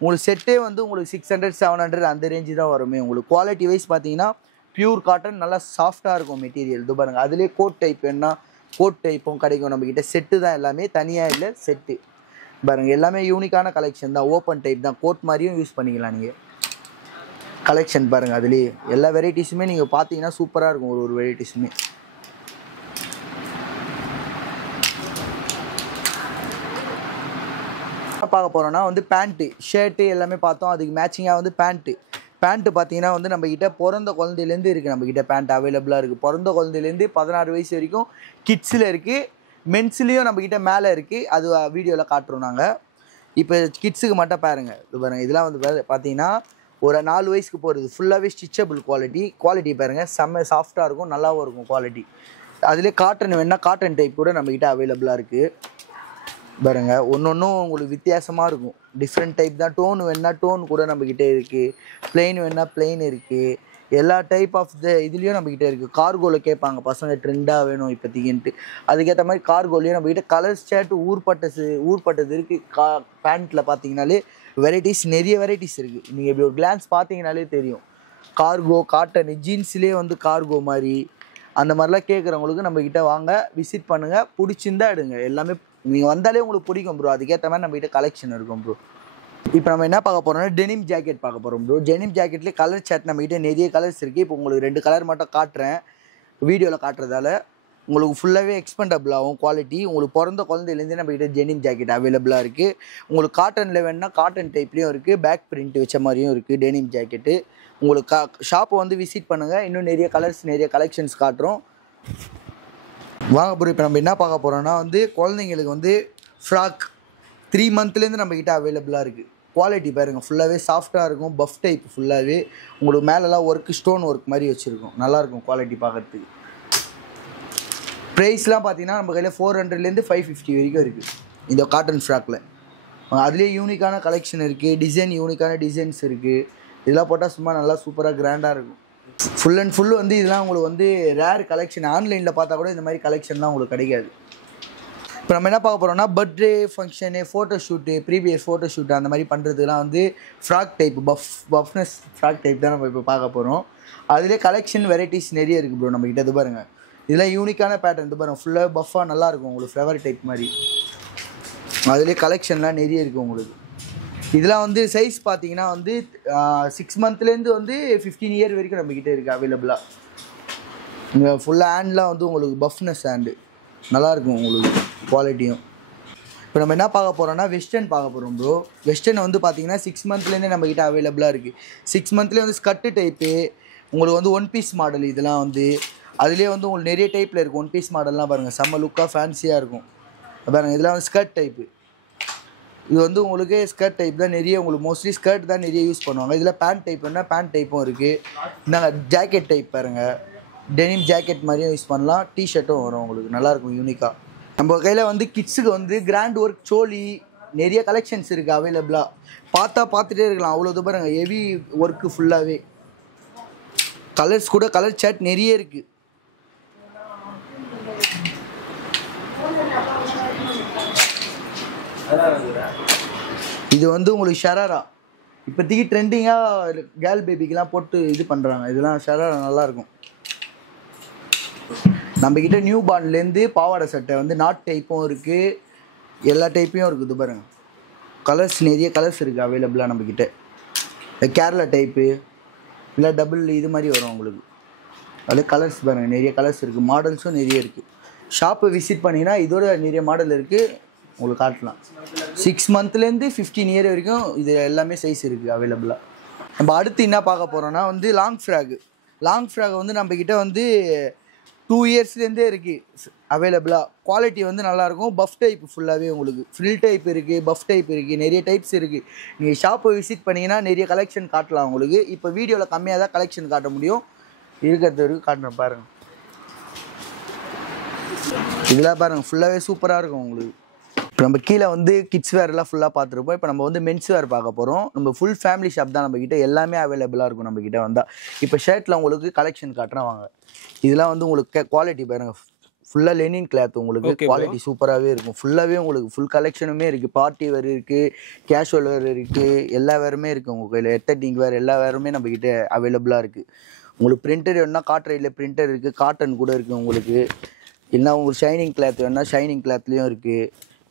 உங்களுக்கு செட்டே வந்து உங்களுக்கு 600 700 அந்த ரேஞ்சு தான் வருமே. உங்களுக்கு குவாலிட்டி வைஸ் பார்த்தீங்கன்னா பியூர் காட்டன், நல்லா சாஃப்டாக இருக்கும் மெட்டீரியல். இது பாருங்கள், அதுலேயே கோட் டைப் வேணுன்னா கோட் டைப்பும் கிடைக்கும் நம்மக்கிட்ட. செட்டு தான் எல்லாமே, தனியாக இல்லை செட்டு பாருங்கள். எல்லாமே யூனிக்கான கலெக்ஷன் தான், ஓப்பன் டைப் தான், கோட் மாதிரியும் யூஸ் பண்ணிக்கலாம் நீங்கள். கலெக்ஷன் பாருங்கள், அதுலேயே எல்லா வெரைட்டிஸுமே நீங்கள் பார்த்தீங்கன்னா சூப்பராக இருக்கும். ஒரு வெரைட்டிஸுமே பார்க்க போகிறோன்னா வந்து பேண்ட்டு ஷர்ட்டு எல்லாமே பார்த்தோம். அதுக்கு மேட்சிங்காக வந்து பேண்ட்டு பார்த்தீங்கன்னா வந்து நம்மக்கிட்ட பிறந்த குழந்தையிலேருந்து இருக்குது. நம்மக்கிட்ட பேண்ட் அவைலபிளாக இருக்குது. பிறந்த குழந்தையிலேருந்து 16 வயசு வரைக்கும் கிட்ஸில் இருக்குது. மென்ஸ்லேயும் நம்மக்கிட்ட மேலே இருக்குது. அது வீடியோவில் காட்டுறோம் நாங்கள். இப்போ கிட்ஸுக்கு மட்டும் பாருங்கள். இது பாருங்கள், இதெல்லாம் வந்து பார்த்தீங்கன்னா ஒரு 4 வயசுக்கு போகிறது. ஃபுல்லாகவே ஸ்டிச்சபிள் குவாலிட்டி பாருங்கள், செம்ம சாஃப்டாக இருக்கும், நல்லாவும் இருக்கும் குவாலிட்டி. அதிலே காட்டன் வேணால் காட்டன் டைப் கூட நம்மக்கிட்ட அவைலபிளாக இருக்குது பாருங்கள். ஒன்றும் உங்களுக்கு வித்தியாசமாக இருக்கும், டிஃப்ரெண்ட் டைப் தான். டோன் வேணா டோன் கூட நம்மக்கிட்ட இருக்குது, பிளெயின் வேணா பிளெயின் இருக்குது. எல்லா டைப் ஆஃப் இதுலேயும் நம்மக்கிட்ட இருக்குது. கார்கோவில் கேட்பாங்க பசங்க, ட்ரெண்டாக வேணும் இப்போதைக்குன்ட்டு. அதுக்கேற்ற மாதிரி கார்கோலையும் நம்மக்கிட்ட கலர் ஷர்ட் ஊர்பட்டது இருக்குது. பேண்ட்டில் பார்த்தீங்கன்னாலே வெரைட்டிஸ், நிறைய வெரைட்டிஸ் இருக்குது. நீங்கள் இப்படி ஒரு கிளான்ஸ் பார்த்தீங்கனாலே தெரியும். கார்கோ, காட்டன், ஜீன்ஸ்லேயே வந்து கார்கோ மாதிரி அந்த மாதிரிலாம் கேட்குறவங்களுக்கு நம்மக்கிட்ட வாங்க, விசிட் பண்ணுங்கள், பிடிச்சிருந்தா எடுங்க. எல்லாமே நீங்கள் வந்தாலே உங்களுக்கு பிடிக்கும் ப்ரோ. அதுக்கேற்ற மாதிரி நம்மக்கிட்ட கலெக்ஷன் இருக்கும் ப்ரோ. இப்போ நம்ம என்ன பார்க்க போகிறோம்னா டெனிம் ஜாக்கெட் பார்க்க போகிறோம் ப்ரோ. டெனிம் ஜாக்கெட்லேயே கலர் சார்ட் நம்மக்கிட்ட நிறைய கலர்ஸ் இருக்குது. இப்போ உங்களுக்கு 2 கலர் மட்டும் காட்டுறேன், வீடியோவில் காட்டுறதால உங்களுக்கு ஃபுல்லாகவே எக்ஸ்பெண்டபிள் ஆகும் குவாலிட்டி. உங்களுக்கு பிறந்த குழந்தையிலேருந்தே நம்மக்கிட்ட டெனிம் ஜாக்கெட் அவைலபிளாக இருக்குது. உங்களுக்கு காட்டனில் வேணுன்னா காட்டன் டைப்லேயும் இருக்குது, பேக் பிரிண்ட் வச்ச மாதிரியும் இருக்குது டெனிம் ஜாக்கெட்டு. உங்களுக்கு ஷாப்பை வந்து விசிட் பண்ணுங்கள், இன்னும் நிறைய கலர்ஸ் நிறைய கலெக்ஷன்ஸ் காட்டுறோம். வாங்க ப்ரோ. இப்போ நம்ம என்ன பார்க்க போகிறோம்னா வந்து குழந்தைங்களுக்கு வந்து ஃப்ராக் 3 மந்த்லேருந்து நம்மக்கிட்ட அவைலபிளாக இருக்குது. குவாலிட்டி பாருங்கள், ஃபுல்லாகவே சாஃப்டாக இருக்கும், பஃப் டைப் ஃபுல்லாகவே. உங்களுக்கு மேலெலாம் ஒர்க்கு ஸ்டோன் ஒர்க் மாதிரி வச்சுருக்கோம், நல்லாயிருக்கும் குவாலிட்டி பார்க்குறதுக்கு. ப்ரைஸ்லாம் பார்த்தீங்கன்னா நம்ம கையில் 400லேருந்து 550 வரைக்கும் இருக்குது இந்த காட்டன் ஃப்ராக்கில். அதுலேயே யூனிக்கான கலெக்ஷன் இருக்குது, யூனிக்கான டிசைன்ஸ் இருக்குது. இதெல்லாம் போட்டால் சும்மா நல்லா சூப்பராக கிராண்டாக இருக்கும். ஃபுல் அண்ட் ஃபுல் வந்து இதெல்லாம் உங்களுக்கு வந்து ரேர் கலெக்ஷன். ஆன்லைனில் பார்த்தா கூட இந்த மாதிரி கலெக்ஷன்லாம் உங்களுக்கு கிடைக்காது. இப்போ நம்ம என்ன பார்க்க போகிறோம்னா birthday function, photoshoot, previous photoshoot அந்த மாதிரி பண்ணுறதுலாம் வந்து frock type, puffiness frock type தான் நம்ம இப்போ பார்க்க போகிறோம். அதிலே கலெக்ஷன் வெரைட்டிஸ் நிறைய இருக்குது ப்ரோ நம்மக்கிட்ட. இது பாருங்கள், இதெல்லாம் யூனிக்கான பேட்டர்ன். இது பாருங்கள், ஃபுல்லாக பஃபாக நல்லாயிருக்கும் உங்களுக்கு, ஃப்ளவர் டைப் மாதிரி. அதுலேயே கலெக்ஷன்லாம் நிறைய இருக்குது உங்களுக்கு. இதெல்லாம் வந்து சைஸ் பார்த்தீங்கன்னா வந்து 6 மந்த்லேருந்து வந்து 15 இயர் வரைக்கும் நம்மக்கிட்ட இருக்குது அவைலபிளாக. இங்கே ஃபுல்லாக ஹேண்ட்லாம் வந்து உங்களுக்கு பஃப்னஸ் ஹேண்டு நல்லாயிருக்கும் உங்களுக்கு குவாலிட்டியும். இப்போ நம்ம என்ன பார்க்க போகிறோம்னா வெஸ்டர்ன் பார்க்க போகிறோம் ப்ரோ. வெஸ்டர்ன் வந்து பார்த்தீங்கன்னா 6 மந்த்லேருந்தே நம்மக்கிட்ட அவைலபிளாக இருக்குது. 6 மந்த்லேயே வந்து ஸ்கர்ட்டு டைப்பு, உங்களுக்கு வந்து 1 பீஸ் மாடல். இதெல்லாம் வந்து அதுலேயே வந்து உங்களுக்கு நிறைய டைப்பில் இருக்குது. 1 பீஸ் மாடல்லாம் பாருங்கள், செம்ம லுக்காக ஃபேன்சியாக இருக்கும் பாருங்கள். இதெல்லாம் வந்து ஸ்கர்ட் டைப்பு. இது வந்து உங்களுக்கு ஸ்கர்ட் டைப் தான் நிறைய, உங்களுக்கு மோஸ்ட்லி ஸ்கர்ட் தான் நிறைய யூஸ் பண்ணுவாங்க. இதில் பேண்ட் டைப்னா பேண்ட் டைப்பும் இருக்குது. நாங்கள் ஜாக்கெட் டைப் பாருங்கள், டெனிம் ஜாக்கெட் மாதிரியும் யூஸ் பண்ணலாம், டிஷர்ட்டும் வரும் உங்களுக்கு, நல்லாயிருக்கும் யூனிக்காக. நம்ம கையில் வந்து கிட்ஸுக்கு வந்து கிராண்ட் ஒர்க் சோலி நிறைய கலெக்ஷன்ஸ் இருக்குது அவைலபிளாக. பார்த்துட்டே இருக்கலாம், அவ்வளோ இது பாருங்கள், ஹெவி ஒர்க்கு ஃபுல்லாகவே. கலர்ஸ் கூட கலர் சார்ட் நிறைய இருக்குது. இது வந்து உங்களுக்கு ஷராரா இப்போதைக்கு ட்ரெண்டிங்காக கேர்ள் பேபிக்கெலாம் போட்டு இது பண்ணுறாங்க. இதெல்லாம் ஷராரா நல்லாயிருக்கும். நம்மக்கிட்ட நியூ பார்ன்லேருந்து பாவாடை சட்டை வந்து நாட் டைப்பும் இருக்குது, எல்லா டைப்பையும் இருக்குது. இது பாருங்கள், கலர்ஸ் நிறைய கலர்ஸ் இருக்குது அவைலபிளாக நம்மக்கிட்ட. கேரளா டைப்பு இல்லை டபுள் இது மாதிரி வரும் உங்களுக்கு. அதில் கலர்ஸ் பாருங்கள், நிறைய கலர்ஸ் இருக்குது, மாடல்ஸும் நிறைய இருக்குது. ஷாப்பை விசிட் பண்ணிங்கன்னா இதோட நிறைய மாடல் இருக்குது, உங்களுக்கு காட்டலாம். 6 மந்த்லேருந்து 15 இயர் வரைக்கும் இது எல்லாமே சைஸ் இருக்குது அவைலபிளாக. நம்ம அடுத்து என்ன பார்க்க போகிறோன்னா வந்து லாங் ஃப்ராக் வந்து நம்மக்கிட்ட வந்து 2 இயர்ஸ்லேருந்தே இருக்குது அவைலபிளாக. குவாலிட்டி வந்து நல்லாயிருக்கும். பஃப் டைப் ஃபுல்லாகவே உங்களுக்கு ஃப்ரில் டைப் இருக்குது, பஃப் டைப் இருக்குது, நிறைய டைப்ஸ் இருக்குது. நீங்கள் ஷாப்பை விசிட் பண்ணிங்கன்னா நிறைய கலெக்ஷன் காட்டலாம் உங்களுக்கு. இப்போ வீடியோவில் கம்மியாக தான் கலெக்ஷன் காட்ட முடியும். இருக்கிறது வரைக்கும் காட்டுறேன் பாருங்கள். இதெல்லாம் பாருங்கள் ஃபுல்லாகவே சூப்பராக இருக்கும் உங்களுக்கு. இப்போ நம்ம கீழே வந்து கிட்ஸ் வேர்லாம் ஃபுல்லாக பார்த்துருப்போம். இப்போ நம்ம வந்து மென்ஸ் வேர் பார்க்க போகிறோம். நம்ம ஃபுல் ஃபேமிலி ஷாப் தான், நம்மக்கிட்ட எல்லாமே அவைலபிளாக இருக்கும் நம்மக்கிட்ட வந்தால். இப்போ ஷர்ட்டில் உங்களுக்கு கலெக்ஷன் காட்டுறேன் வாங்க. இதெல்லாம் வந்து உங்களுக்கு குவாலிட்டி பாருங்கள், ஃபுல்லாக லெனின் கிளாத் உங்களுக்கு குவாலிட்டி சூப்பராகவே இருக்கும். ஃபுல்லாகவே உங்களுக்கு ஃபுல் கலெக்ஷனுமே இருக்குது. பார்ட்டி வேர் இருக்குது, கேஷுவல் வேர் இருக்குது, எல்லா வேருமே இருக்குது உங்கள் கையில். எத்தட்டிங் வேர் எல்லா வேருமே நம்மக்கிட்ட அவைலபிளாக இருக்குது. உங்களுக்கு பிரிண்டட் வேணுன்னா காட்ரையில் பிரிண்டட் இருக்குது, காட்டன் கூட இருக்குது உங்களுக்கு. இல்லைனா உங்களுக்கு ஷைனிங் கிளாத் வேணுன்னா ஷைனிங் கிளாத்லேயும் இருக்குது.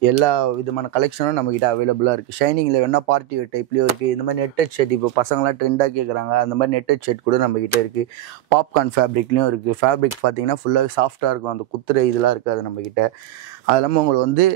எல்லா விதமான கலெக்ஷனும் நம்மக்கிட்ட அவைலபிளாக இருக்குது. ஷைனிங்கில் வேணால் பார்ட்டி வேர் டைப்லேயும் இருக்குது. இந்த மாதிரி நெட்டட் ஷர்ட் இப்போ பசங்களாம் ட்ரெண்டாக கேட்குறாங்க, அந்த மாதிரி நெட்டட் ஷர்ட் கூட நம்மக்கிட்ட இருக்குது. பாப்கார்ன் ஃபேப்ரிக்லேயும் இருக்குது. ஃபேப்ரிக் பார்த்தீங்கன்னா ஃபுல்லாகவே சாஃப்டாக இருக்கும், அந்த குத்துரை இதெல்லாம் இருக்காது நம்மக்கிட்ட. அது இல்லாமல் உங்களுக்கு வந்து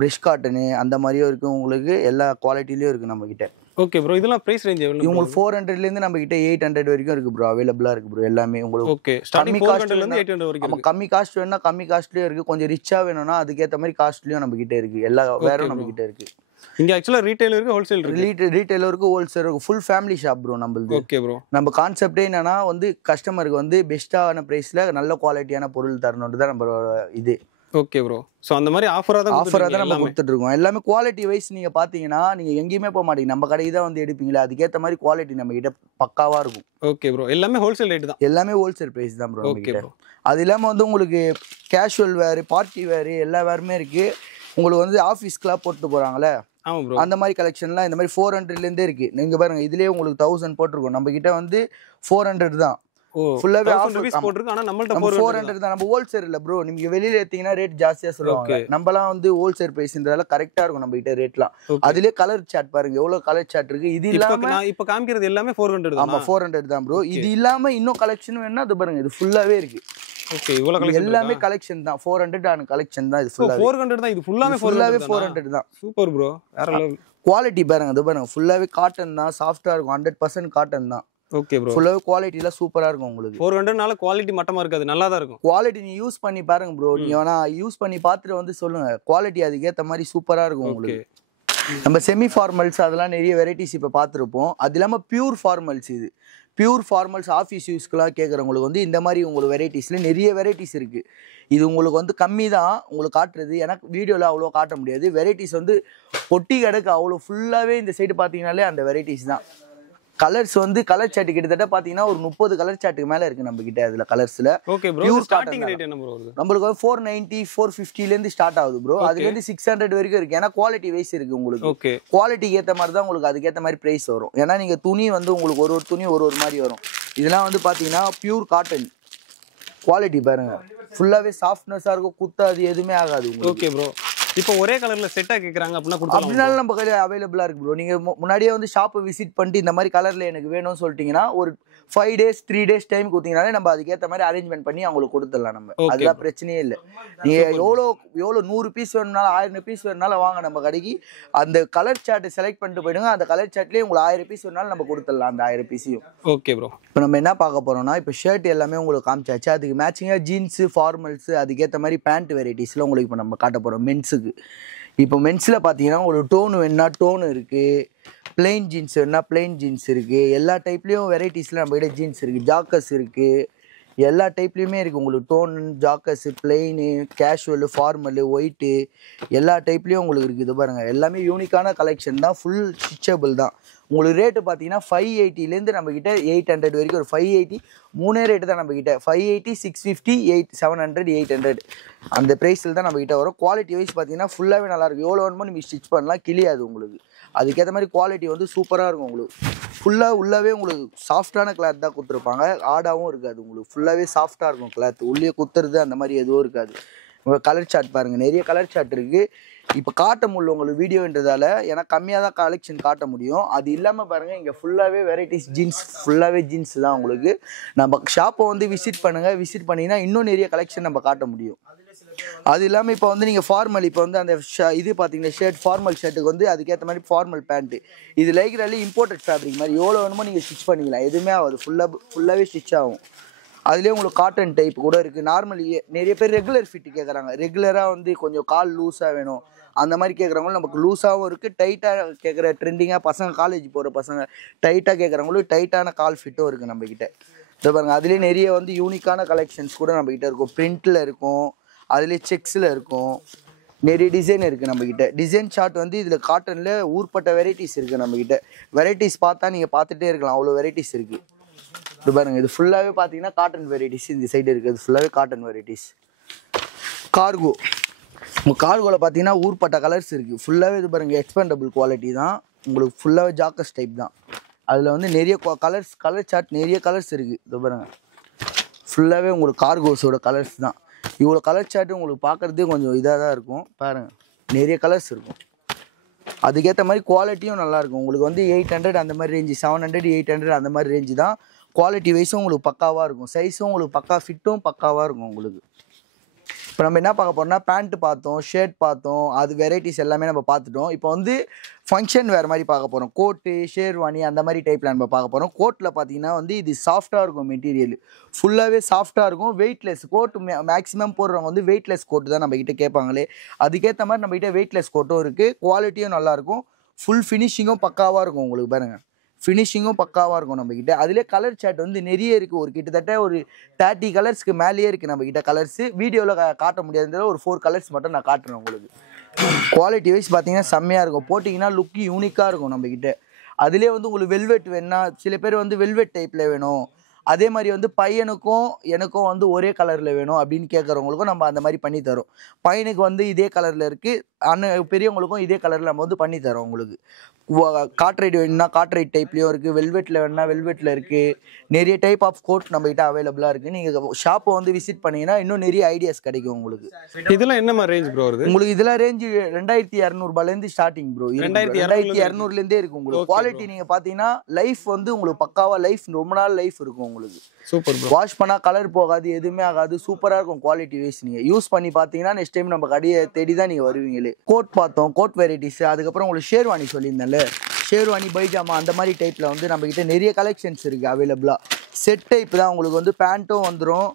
ப்ரெஷ் காட்டனு அந்த மாதிரியும் இருக்குது உங்களுக்கு. எல்லா குவாலிட்டிலையும் இருக்குது நம்மக்கிட்ட. ஓகே ப்ரோ, இதெல்லாம் பிரைஸ் ரேஞ்ச் எவ்வளவு? உங்களுக்கு 400லேருந்து நம்மக்கிட்ட 800 வரைக்கும் இருக்குது ப்ரோ, அவைலபிளாக இருக்குது ப்ரோ எல்லாமே உங்களுக்கு. ஓகே, ஸ்டார்டிங் 400லேருந்து 800 வரைக்கும். நம்ம கம்மி காஸ்ட் வேணும்னா கம்மி காஸ்ட்லேயும் இருக்குது, கொஞ்சம் ரிச்சாக வேணும்னா அதுக்கேற்ற மாதிரி காஸ்ட்லேயும் நம்மக்கிட்ட இருக்குது. எல்லா வேறும் நம்மக்கிட்ட இருக்குது. இங்கே ஆக்சுவலாக ரீட்டைல் இருக்குது, ஹோல்சேல் இருக்குது. ரீட்டைலர் இருக்குது, ஹோல்சேல் இருக்குது. ஃபுல் ஃபேமிலி ஷாப் ப்ரோ நம்மளுது. Okay bro. நம்ம கான்செப்டே என்னன்னா வந்து கஸ்டமருக்கு வந்து பெஸ்ட்டான ப்ரைஸில் நல்ல குவாலிட்டியான பொருள் தரணுன்றது தான் நம்ம இது. Okay bro. ஸோ அந்த மாதிரி ஆஃபராக தான் நம்ம கொடுத்துட்டு இருக்கோம். எல்லாமே குவாலிட்டி வைஸ் நீங்கள் பார்த்தீங்கன்னா நீங்கள் எங்கேயுமே போக மாட்டீங்க, நம்ம கடைக்கு தான் வந்து எடுப்பீங்களா, அதுக்கேற்ற மாதிரி குவாலிட்டி நம்ம கிட்ட பக்காவாக இருக்கும். Okay bro. எல்லாமே ஹோல்சேல் ரேட் தான். எல்லாமே ஹோல்சேல் ப்ரைஸ் தான் ப்ரோ நம்ம. அது இல்லாமல் வந்து உங்களுக்கு கேஷுவல் வேறு, பார்ட்டி வேறு எல்லா வேறுமே இருக்குது. உங்களுக்கு வந்து ஆஃபீஸ்க்குலாம் போட்டு போகிறாங்களே அந்த மாதிரி கலெக்ஷன்லாம் இந்த மாதிரி 400லேருந்தே இருக்குது. நீங்கள் பாருங்கள் இதுலேயே உங்களுக்கு 1000 போட்டிருக்கோம். நம்ம கிட்ட வந்து 400 தான். ஃபுல்லாவே ஆஃபர் போட்டுருக்கு. ஆனா நம்மள்ட்ட 400 தான். நம்ம ஹோல்சேல் இல்ல ப்ரோ, நீங்க வெளியில ஏத்தீங்கன்னா ரேட் ஜாஸ்தியா சொல்லுவாங்க. நம்மலாம் வந்து ஹோல்சேல் பிரைஸ்ன்றதால கரெக்ட்டா இருக்கும் நம்ம கிட்ட ரேட்லாம். அதுலயே கலர் சார்ட் பாருங்க, எவ்வளவு கலர் சார்ட் இருக்கு. இது இல்லாம நான் இப்ப காமிக்கிறது எல்லாமே 400 தான். ஆமா 400 தான் ப்ரோ. இது இல்லாம இன்னும் கலெக்ஷன் வேணும்னா அது பாருங்க, இது ஃபுல்லாவே இருக்கு. ஓகே, இவ்வளவு கலெக்ஷன் எல்லாமே கலெக்ஷன் தான். 400 ஆன கலெக்ஷன் தான் இது ஃபுல்லா. 400 தான். இது ஃபுல்லாவே 400 தான். சூப்பர் ப்ரோ, வேற லெவல். குவாலிட்டி பாருங்க, இது பாருங்க ஃபுல்லாவே காட்டன் தான், சாஃப்ட்டா இருக்கும். 100% காட்டன் தான். Okay bro. ஃபுல்லாவே குவாலிட்டில சூப்பரா இருக்கும் உங்களுக்கு. 400னால குவாலிட்டி மட்டமா இருக்காது, நல்லா தான் இருக்கும். குவாலிட்டி நீ யூஸ் பண்ணி பாருங்க ப்ரோ. நீங்க வேணா யூஸ் பண்ணி பார்த்துட்டு வந்து சொல்லுங்க. குவாலிட்டி அதுக்கு ஏத்த மாதிரி சூப்பரா இருக்கும் உங்களுக்கு. நம்ம செமி ஃபார்மல்ஸ் அதெல்லாம் நிறைய வெரைட்டிஸ் இப்போ பார்த்துருப்போம். அது இல்லாமல் பியூர் ஃபார்மல்ஸ், இது பியூர் ஃபார்மல்ஸ் ஆஃபீஸ் யூஸ்க்குலாம் கேட்குறவங்களுக்கு வந்து இந்த மாதிரி உங்களுக்கு வெரைட்டிஸில் நிறைய வெரைட்டிஸ் இருக்குது. இது உங்களுக்கு வந்து கம்மி தான் உங்களுக்கு காட்டுறது, எனக்கு வீடியோவில் அவ்வளோ காட்ட முடியாது. வெரைட்டிஸ் வந்து பொட்டி கிடக்கு அவ்வளோ. ஃபுல்லாகவே இந்த சைடு பார்த்தீங்கன்னாலே அந்த வெரைட்டிஸ் தான். கலர்ஸ் வந்து கலர் சார்ட் கிட்டத்தட்ட பாத்தீங்கன்னா ஒரு 30 கலர் சார்ட்டுக்கு மேல இருக்கு நம்ம கிட்ட. அதுல கலர்ஸ்ல ஓகே ப்ரோ, ஸ்டார்டிங் ரேட் என்ன ப்ரோ வருது? நமக்கு வந்து 490 450 ல இருந்து ஸ்டார்ட் ஆகுது ப்ரோ. அதுல இருந்து 600 வரைக்கும் இருக்கு. ஏன்னா குவாலிட்டி வைஸ் இருக்கு உங்களுக்கு. ஓகே, குவாலிட்டிக்கு ஏத்த மாதிரி தான் உங்களுக்கு அதுக்கு ஏத்த மாதிரி பிரைஸ் வரும். ஏன்னா நீங்க துணி வந்து உங்களுக்கு ஒரு துணி ஒரு மாதிரி வரும். இதெல்லாம் வந்து பாத்தீங்கன்னா பியூர் காட்டன். குவாலிட்டி பாருங்க, ஃபுல்லாவே சாஃப்ட்னஸா இருக்கும், குத்தாது, எதுவுமே ஆகாது உங்களுக்கு. Okay bro. இப்போ ஒரே கலர்ல செட்டா கேக்குறாங்க அப்படினா கொடுக்கலாம். அப்படினால நம்ம கையில அவைலபிளா இருக்கு ப்ரோ. நீங்க முன்னாடியே வந்து ஷாப்பை விசிட் பண்ணிட்டு இந்த மாதிரி கலர்ல எனக்கு வேணும்னு சொல்லிட்டீங்கன்னா ஒரு 5 days 3 days டைம் கொடுத்தீங்கனாலே நம்ம அதுக்கேற்ற மாதிரி அரேஞ்ச்மெண்ட் பண்ணி அவங்களுக்கு கொடுத்துடலாம் நம்ம. அதெல்லாம் பிரச்சனையே இல்லை. நீங்க எவ்வளோ 100 பீஸ் வேணும்னாலும் 1000 பீஸ் வேணும்னாலும் வாங்க நம்ம கடைக்கு. அந்த கலர் சார்ட் செலக்ட் பண்ணிட்டு போயிடுங்க. அந்த கலர் சார்ட்லேயே உங்களுக்கு 1000 பீஸ் வேணும்னாலும் நம்ம கொடுத்துடலாம் அந்த 1000 பீஸையும். Okay bro. இப்போ நம்ம என்ன பார்க்க போறோம்னா, இப்போ ஷர்ட் எல்லாமே உங்களுக்கு காமிச்சாச்சு. அதுக்கு மேட்சிங்காக ஜீன்ஸு, ஃபார்மல்ஸு, அதுக்கேற்ற மாதிரி பேண்ட் வெரைட்டிஸில் உங்களுக்கு இப்போ நம்ம காட்ட போகிறோம் மென்ஸுக்கு. இப்போ மென்ஸில் பார்த்தீங்கன்னா உங்களுக்கு டோன் வேணுன்னா டோன் இருக்குது, பிளெயின் ஜீன்ஸ் வேணுன்னா பிளெயின் ஜீன்ஸ் இருக்குது. எல்லா டைப்லேயும் வெரைட்டிஸில் நம்ம கிட்ட ஜீன்ஸ் இருக்குது, ஜாக்கர்ஸ் இருக்குது, எல்லா டைப்லேயுமே இருக்குது உங்களுக்கு. டோன், ஜாக்கர்ஸு, பிளெயின், கேஷுவலு, ஃபார்மலு, ஒயிட்டு, எல்லா டைப்லேயும் உங்களுக்கு இருக்குது. இது பாருங்கள், எல்லாமே யூனிக்கான கலெக்ஷன் தான், ஃபுல் ஸ்டிச்சபிள் தான். உங்களுக்கு ரேட்டு பார்த்தீங்கன்னா 580லேருந்து நம்மக்கிட்ட 800 வரைக்கும் ஒரு 580 மூணே ரேட்டு தான் நம்மக்கிட்ட. 580, 650, 700, 800 அந்த ப்ரைஸில் தான் நம்மக்கிட்ட வரும். குவாலிட்டி வைஸ் பார்த்தீங்கன்னா ஃபுல்லாகவே நல்லாயிருக்கும். எவ்வளோ வேணுமோ நீங்கள் ஸ்டிச் பண்ணலாம், கிளியாது உங்களுக்கு. அதுக்கேற்ற மாதிரி குவாலிட்டி வந்து சூப்பராக இருக்கும் உங்களுக்கு. ஃபுல்லாக உள்ளவே உங்களுக்கு சாஃப்டான கிளாத் தான் கொடுத்துருப்பாங்க, ஆடாகவும் இருக்காது உங்களுக்கு. ஃபுல்லாகவே சாஃப்டாக இருக்கும் கிளாத், உள்ளே குத்துறது அந்த மாதிரி எதுவும் இருக்காது. உங்கள் கலர் சார்ட் பாருங்கள், நிறைய கலர் சார்ட் இருக்குது. இப்போ காட்ட முடியல உங்களுக்கு வீடியோன்றதால, ஏன்னா கம்மியாக தான் கலெக்ஷன் காட்ட முடியும். அது இல்லாமல் பாருங்கள், இங்கே ஃபுல்லாகவே வெரைட்டிஸ் ஜீன்ஸ், ஃபுல்லாகவே ஜீன்ஸ் தான் உங்களுக்கு. நம்ம ஷாப்பை வந்து விசிட் பண்ணுங்கள். விசிட் பண்ணிங்கன்னா இன்னும் நிறைய கலெக்ஷன் நம்ம காட்ட முடியும். அது இல்லாமல் இப்போ வந்து நீங்கள் ஃபார்மல், இப்போ வந்து அந்த இது பார்த்தீங்கன்னா ஷர்ட், ஃபார்மல் ஷர்ட்டுக்கு வந்து அதுக்கேற்ற மாதிரி ஃபார்மல் பேண்ட்டு. இது லைக்ராலி இம்போர்ட்டட் ஃபேப்ரிக் மாதிரி எவ்வளோ வேணுமோ நீங்கள் ஸ்டிச் பண்ணிக்கலாம், எதுவுமே ஆகாது. ஃபுல்லாகவே ஸ்டிச் ஆகும். அதுலேயே உங்களுக்கு காட்டன் டைப் கூட இருக்குது. நார்மலி நிறைய பேர் ரெகுலர் ஃபிட் கேட்குறாங்க. ரெகுலராக வந்து கொஞ்சம் கால் லூஸாக வேணும் அந்த மாதிரி கேட்குறவங்களும் நமக்கு லூஸாகவும் இருக்குது. டைட்டாக கேட்குற ட்ரெண்டிங்காக பசங்க காலேஜ் போகிற பசங்க டைட்டாக கேட்குறவங்களும் டைட்டான கால் ஃபிட்டும் இருக்குது நம்மக்கிட்ட. இதை பாருங்க, அதுலேயே நிறைய வந்து யூனிக்கான கலெக்ஷன்ஸ் கூட நம்மக்கிட்ட இருக்கும். பிரிண்டில் இருக்கும், அதுலேயே செக்ஸில் இருக்கும், நிறைய டிசைன் இருக்குது நம்மக்கிட்ட. டிசைன் ஷார்ட் வந்து இதில் காட்டனில் ஊர்பட்ட வெரைட்டிஸ் இருக்குது நம்மக்கிட்ட. வெரைட்டிஸ் பார்த்தா நீங்கள் பார்த்துட்டே இருக்கலாம், அவ்வளோ வெரைட்டிஸ் இருக்குது. இது பாருங்கள், இது ஃபுல்லாகவே பார்த்தீங்கன்னா காட்டன் வெரைட்டிஸ் இந்த சைடு இருக்குது. இது ஃபுல்லாகவே காட்டன் வெரைட்டிஸ். கார்கோ, உங்கள் கார்கோவில் பார்த்தீங்கன்னா ஊர்பட்ட கலர்ஸ் இருக்குது ஃபுல்லாகவே. இது பாருங்கள், எக்ஸ்பெண்டபிள் குவாலிட்டி தான், உங்களுக்கு ஃபுல்லாகவே ஜாக்கஸ் டைப் தான். அதில் வந்து நிறைய கலர் சார்ட் நிறைய கலர்ஸ் இருக்குது. இது பாருங்கள், ஃபுல்லாகவே உங்களுக்கு கார்கோஸோட கலர்ஸ் தான். இவ்வளோ கலர் சார்ட்டு உங்களுக்கு பார்க்குறதே கொஞ்சம் இதாக தான் இருக்கும். பாருங்கள், நிறைய கலர்ஸ் இருக்கும். அதுக்கேற்ற மாதிரி குவாலிட்டியும் நல்லாயிருக்கும். உங்களுக்கு வந்து 800 அந்த மாதிரி ரேஞ்சு, 700 800 அந்த மாதிரி ரேஞ்சு தான். குவாலிட்டி வைஸும் உங்களுக்கு பக்காவாக இருக்கும். சைஸும் உங்களுக்கு பக்கா, ஃபிட்டும் பக்காவாக இருக்கும் உங்களுக்கு. இப்போ நம்ம என்ன பார்க்க போகிறோம்னா, பேண்ட்டு பார்த்தோம், ஷர்ட் பார்த்தோம், அது வெரைட்டிஸ் எல்லாமே நம்ம பார்த்துட்டோம். இப்போ வந்து ஃபங்க்ஷன் வேறு மாதிரி பார்க்க போகிறோம். கோட்டு, ஷேர்வானி அந்த மாதிரி டைப்பில் நம்ம பார்க்க போகிறோம். கோட்டில் பார்த்தீங்கன்னா வந்து இது சாஃப்டாக இருக்கும், மெட்டீரியல் ஃபுல்லாகவே சாஃப்டாக இருக்கும், வெயிட்லெஸ். கோட்டு மேக்ஸிமம் போடுறவங்க வந்து வெயிட்லெஸ் கோட்டு தான் நம்மக்கிட்ட கேட்பாங்களே. அதுக்கேற்ற மாதிரி நம்மக்கிட்ட வெயிட்லெஸ் கோட்டும் இருக்குது. குவாலிட்டியும் நல்லாயிருக்கும், ஃபுல் ஃபினிஷிங்கும் பக்காவாக இருக்கும். உங்களுக்கு பாருங்கள், ஃபினிஷிங்கும் பக்காவாக இருக்கும் நம்மக்கிட்ட. அதிலே கலர் சார்ட் வந்து நிறைய இருக்குது. ஒரு கிட்டத்தட்ட ஒரு 30 கலர்ஸ்க்கு மேலேயே இருக்குது நம்மக்கிட்ட கலர்ஸு. வீடியோவில் காட்ட முடியாதுன்ற ஒரு 4 கலர்ஸ் மட்டும் நான் காட்டுறேன் உங்களுக்கு. குவாலிட்டி வைஸ் பார்த்தீங்கன்னா செம்மையாக இருக்கும். போட்டிங்கன்னா லுக்கு யூனிக்காக இருக்கும் நம்மக்கிட்ட. அதிலே வந்து உங்களுக்கு வெல்வெட் வேணுன்னா, சில பேர் வந்து வெல்வெட் டைப்பில் வேணும், அதே மாதிரி வந்து பையனுக்கும் எனக்கும் வந்து ஒரே கலரில் வேணும் அப்படின்னு கேட்குறவங்களுக்கும் நம்ம அந்த மாதிரி பண்ணி தரோம். பையனுக்கு வந்து இதே கலரில் இருக்குது, பெரியவங்களுக்கும் இதே கலரில் நம்ம வந்து பண்ணி தரோம் உங்களுக்கு. காட்ரைட் வேணும்னா காட்ரைட் டைப்லேயும் இருக்குது, வெல்வெட்டில் வேணும்னா வெல்வெட்டில் இருக்குது. நிறைய டைப் ஆஃப் கோட் நம்மகிட்ட அவைலபிளாக இருக்குது. நீங்கள் ஷாப்பை வந்து விசிட் பண்ணிங்கன்னா இன்னும் நிறைய ஐடியாஸ் கிடைக்கும் உங்களுக்கு. இதெல்லாம் என்ன மாதிரி ரேஞ்ச் ப்ரோ வருது உங்களுக்கு? இதெல்லாம் ரேஞ்சு 2200 ஸ்டார்டிங் ப்ரோ. 2200 இருக்குது உங்களுக்கு. குவாலிட்டி நீங்கள் பார்த்தீங்கன்னா லைஃப் வந்து உங்களுக்கு பக்காவாக லைஃப், ரொம்ப நாள் லைஃப் இருக்கும் உங்களுக்கு. Super bro. வாஷ் பண்ணால் கலர் போகாது, எதுவுமே ஆகாது, சூப்பராக இருக்கும் குவாலிட்டி வைஸ். நீங்கள் யூஸ் பண்ணி பார்த்தீங்கன்னா நெக்ஸ்ட் டைம் நம்ம கடையை தேடி தான் நீங்கள் வருவீங்களே. கோட் பார்த்தோம், கோட் வெரைட்டிஸ். அதுக்கப்புறம் உங்களுக்கு ஷேர்வானி சொல்லியிருந்தேன்ல, ஷேர்வானி, பைஜாமா அந்த மாதிரி டைப்பில் வந்து நம்மக்கிட்ட நிறைய கலெக்ஷன்ஸ் இருக்குது அவைலபிளாக. செட் டைப் தான் உங்களுக்கு வந்து பேண்ட்டும் வந்துடும்,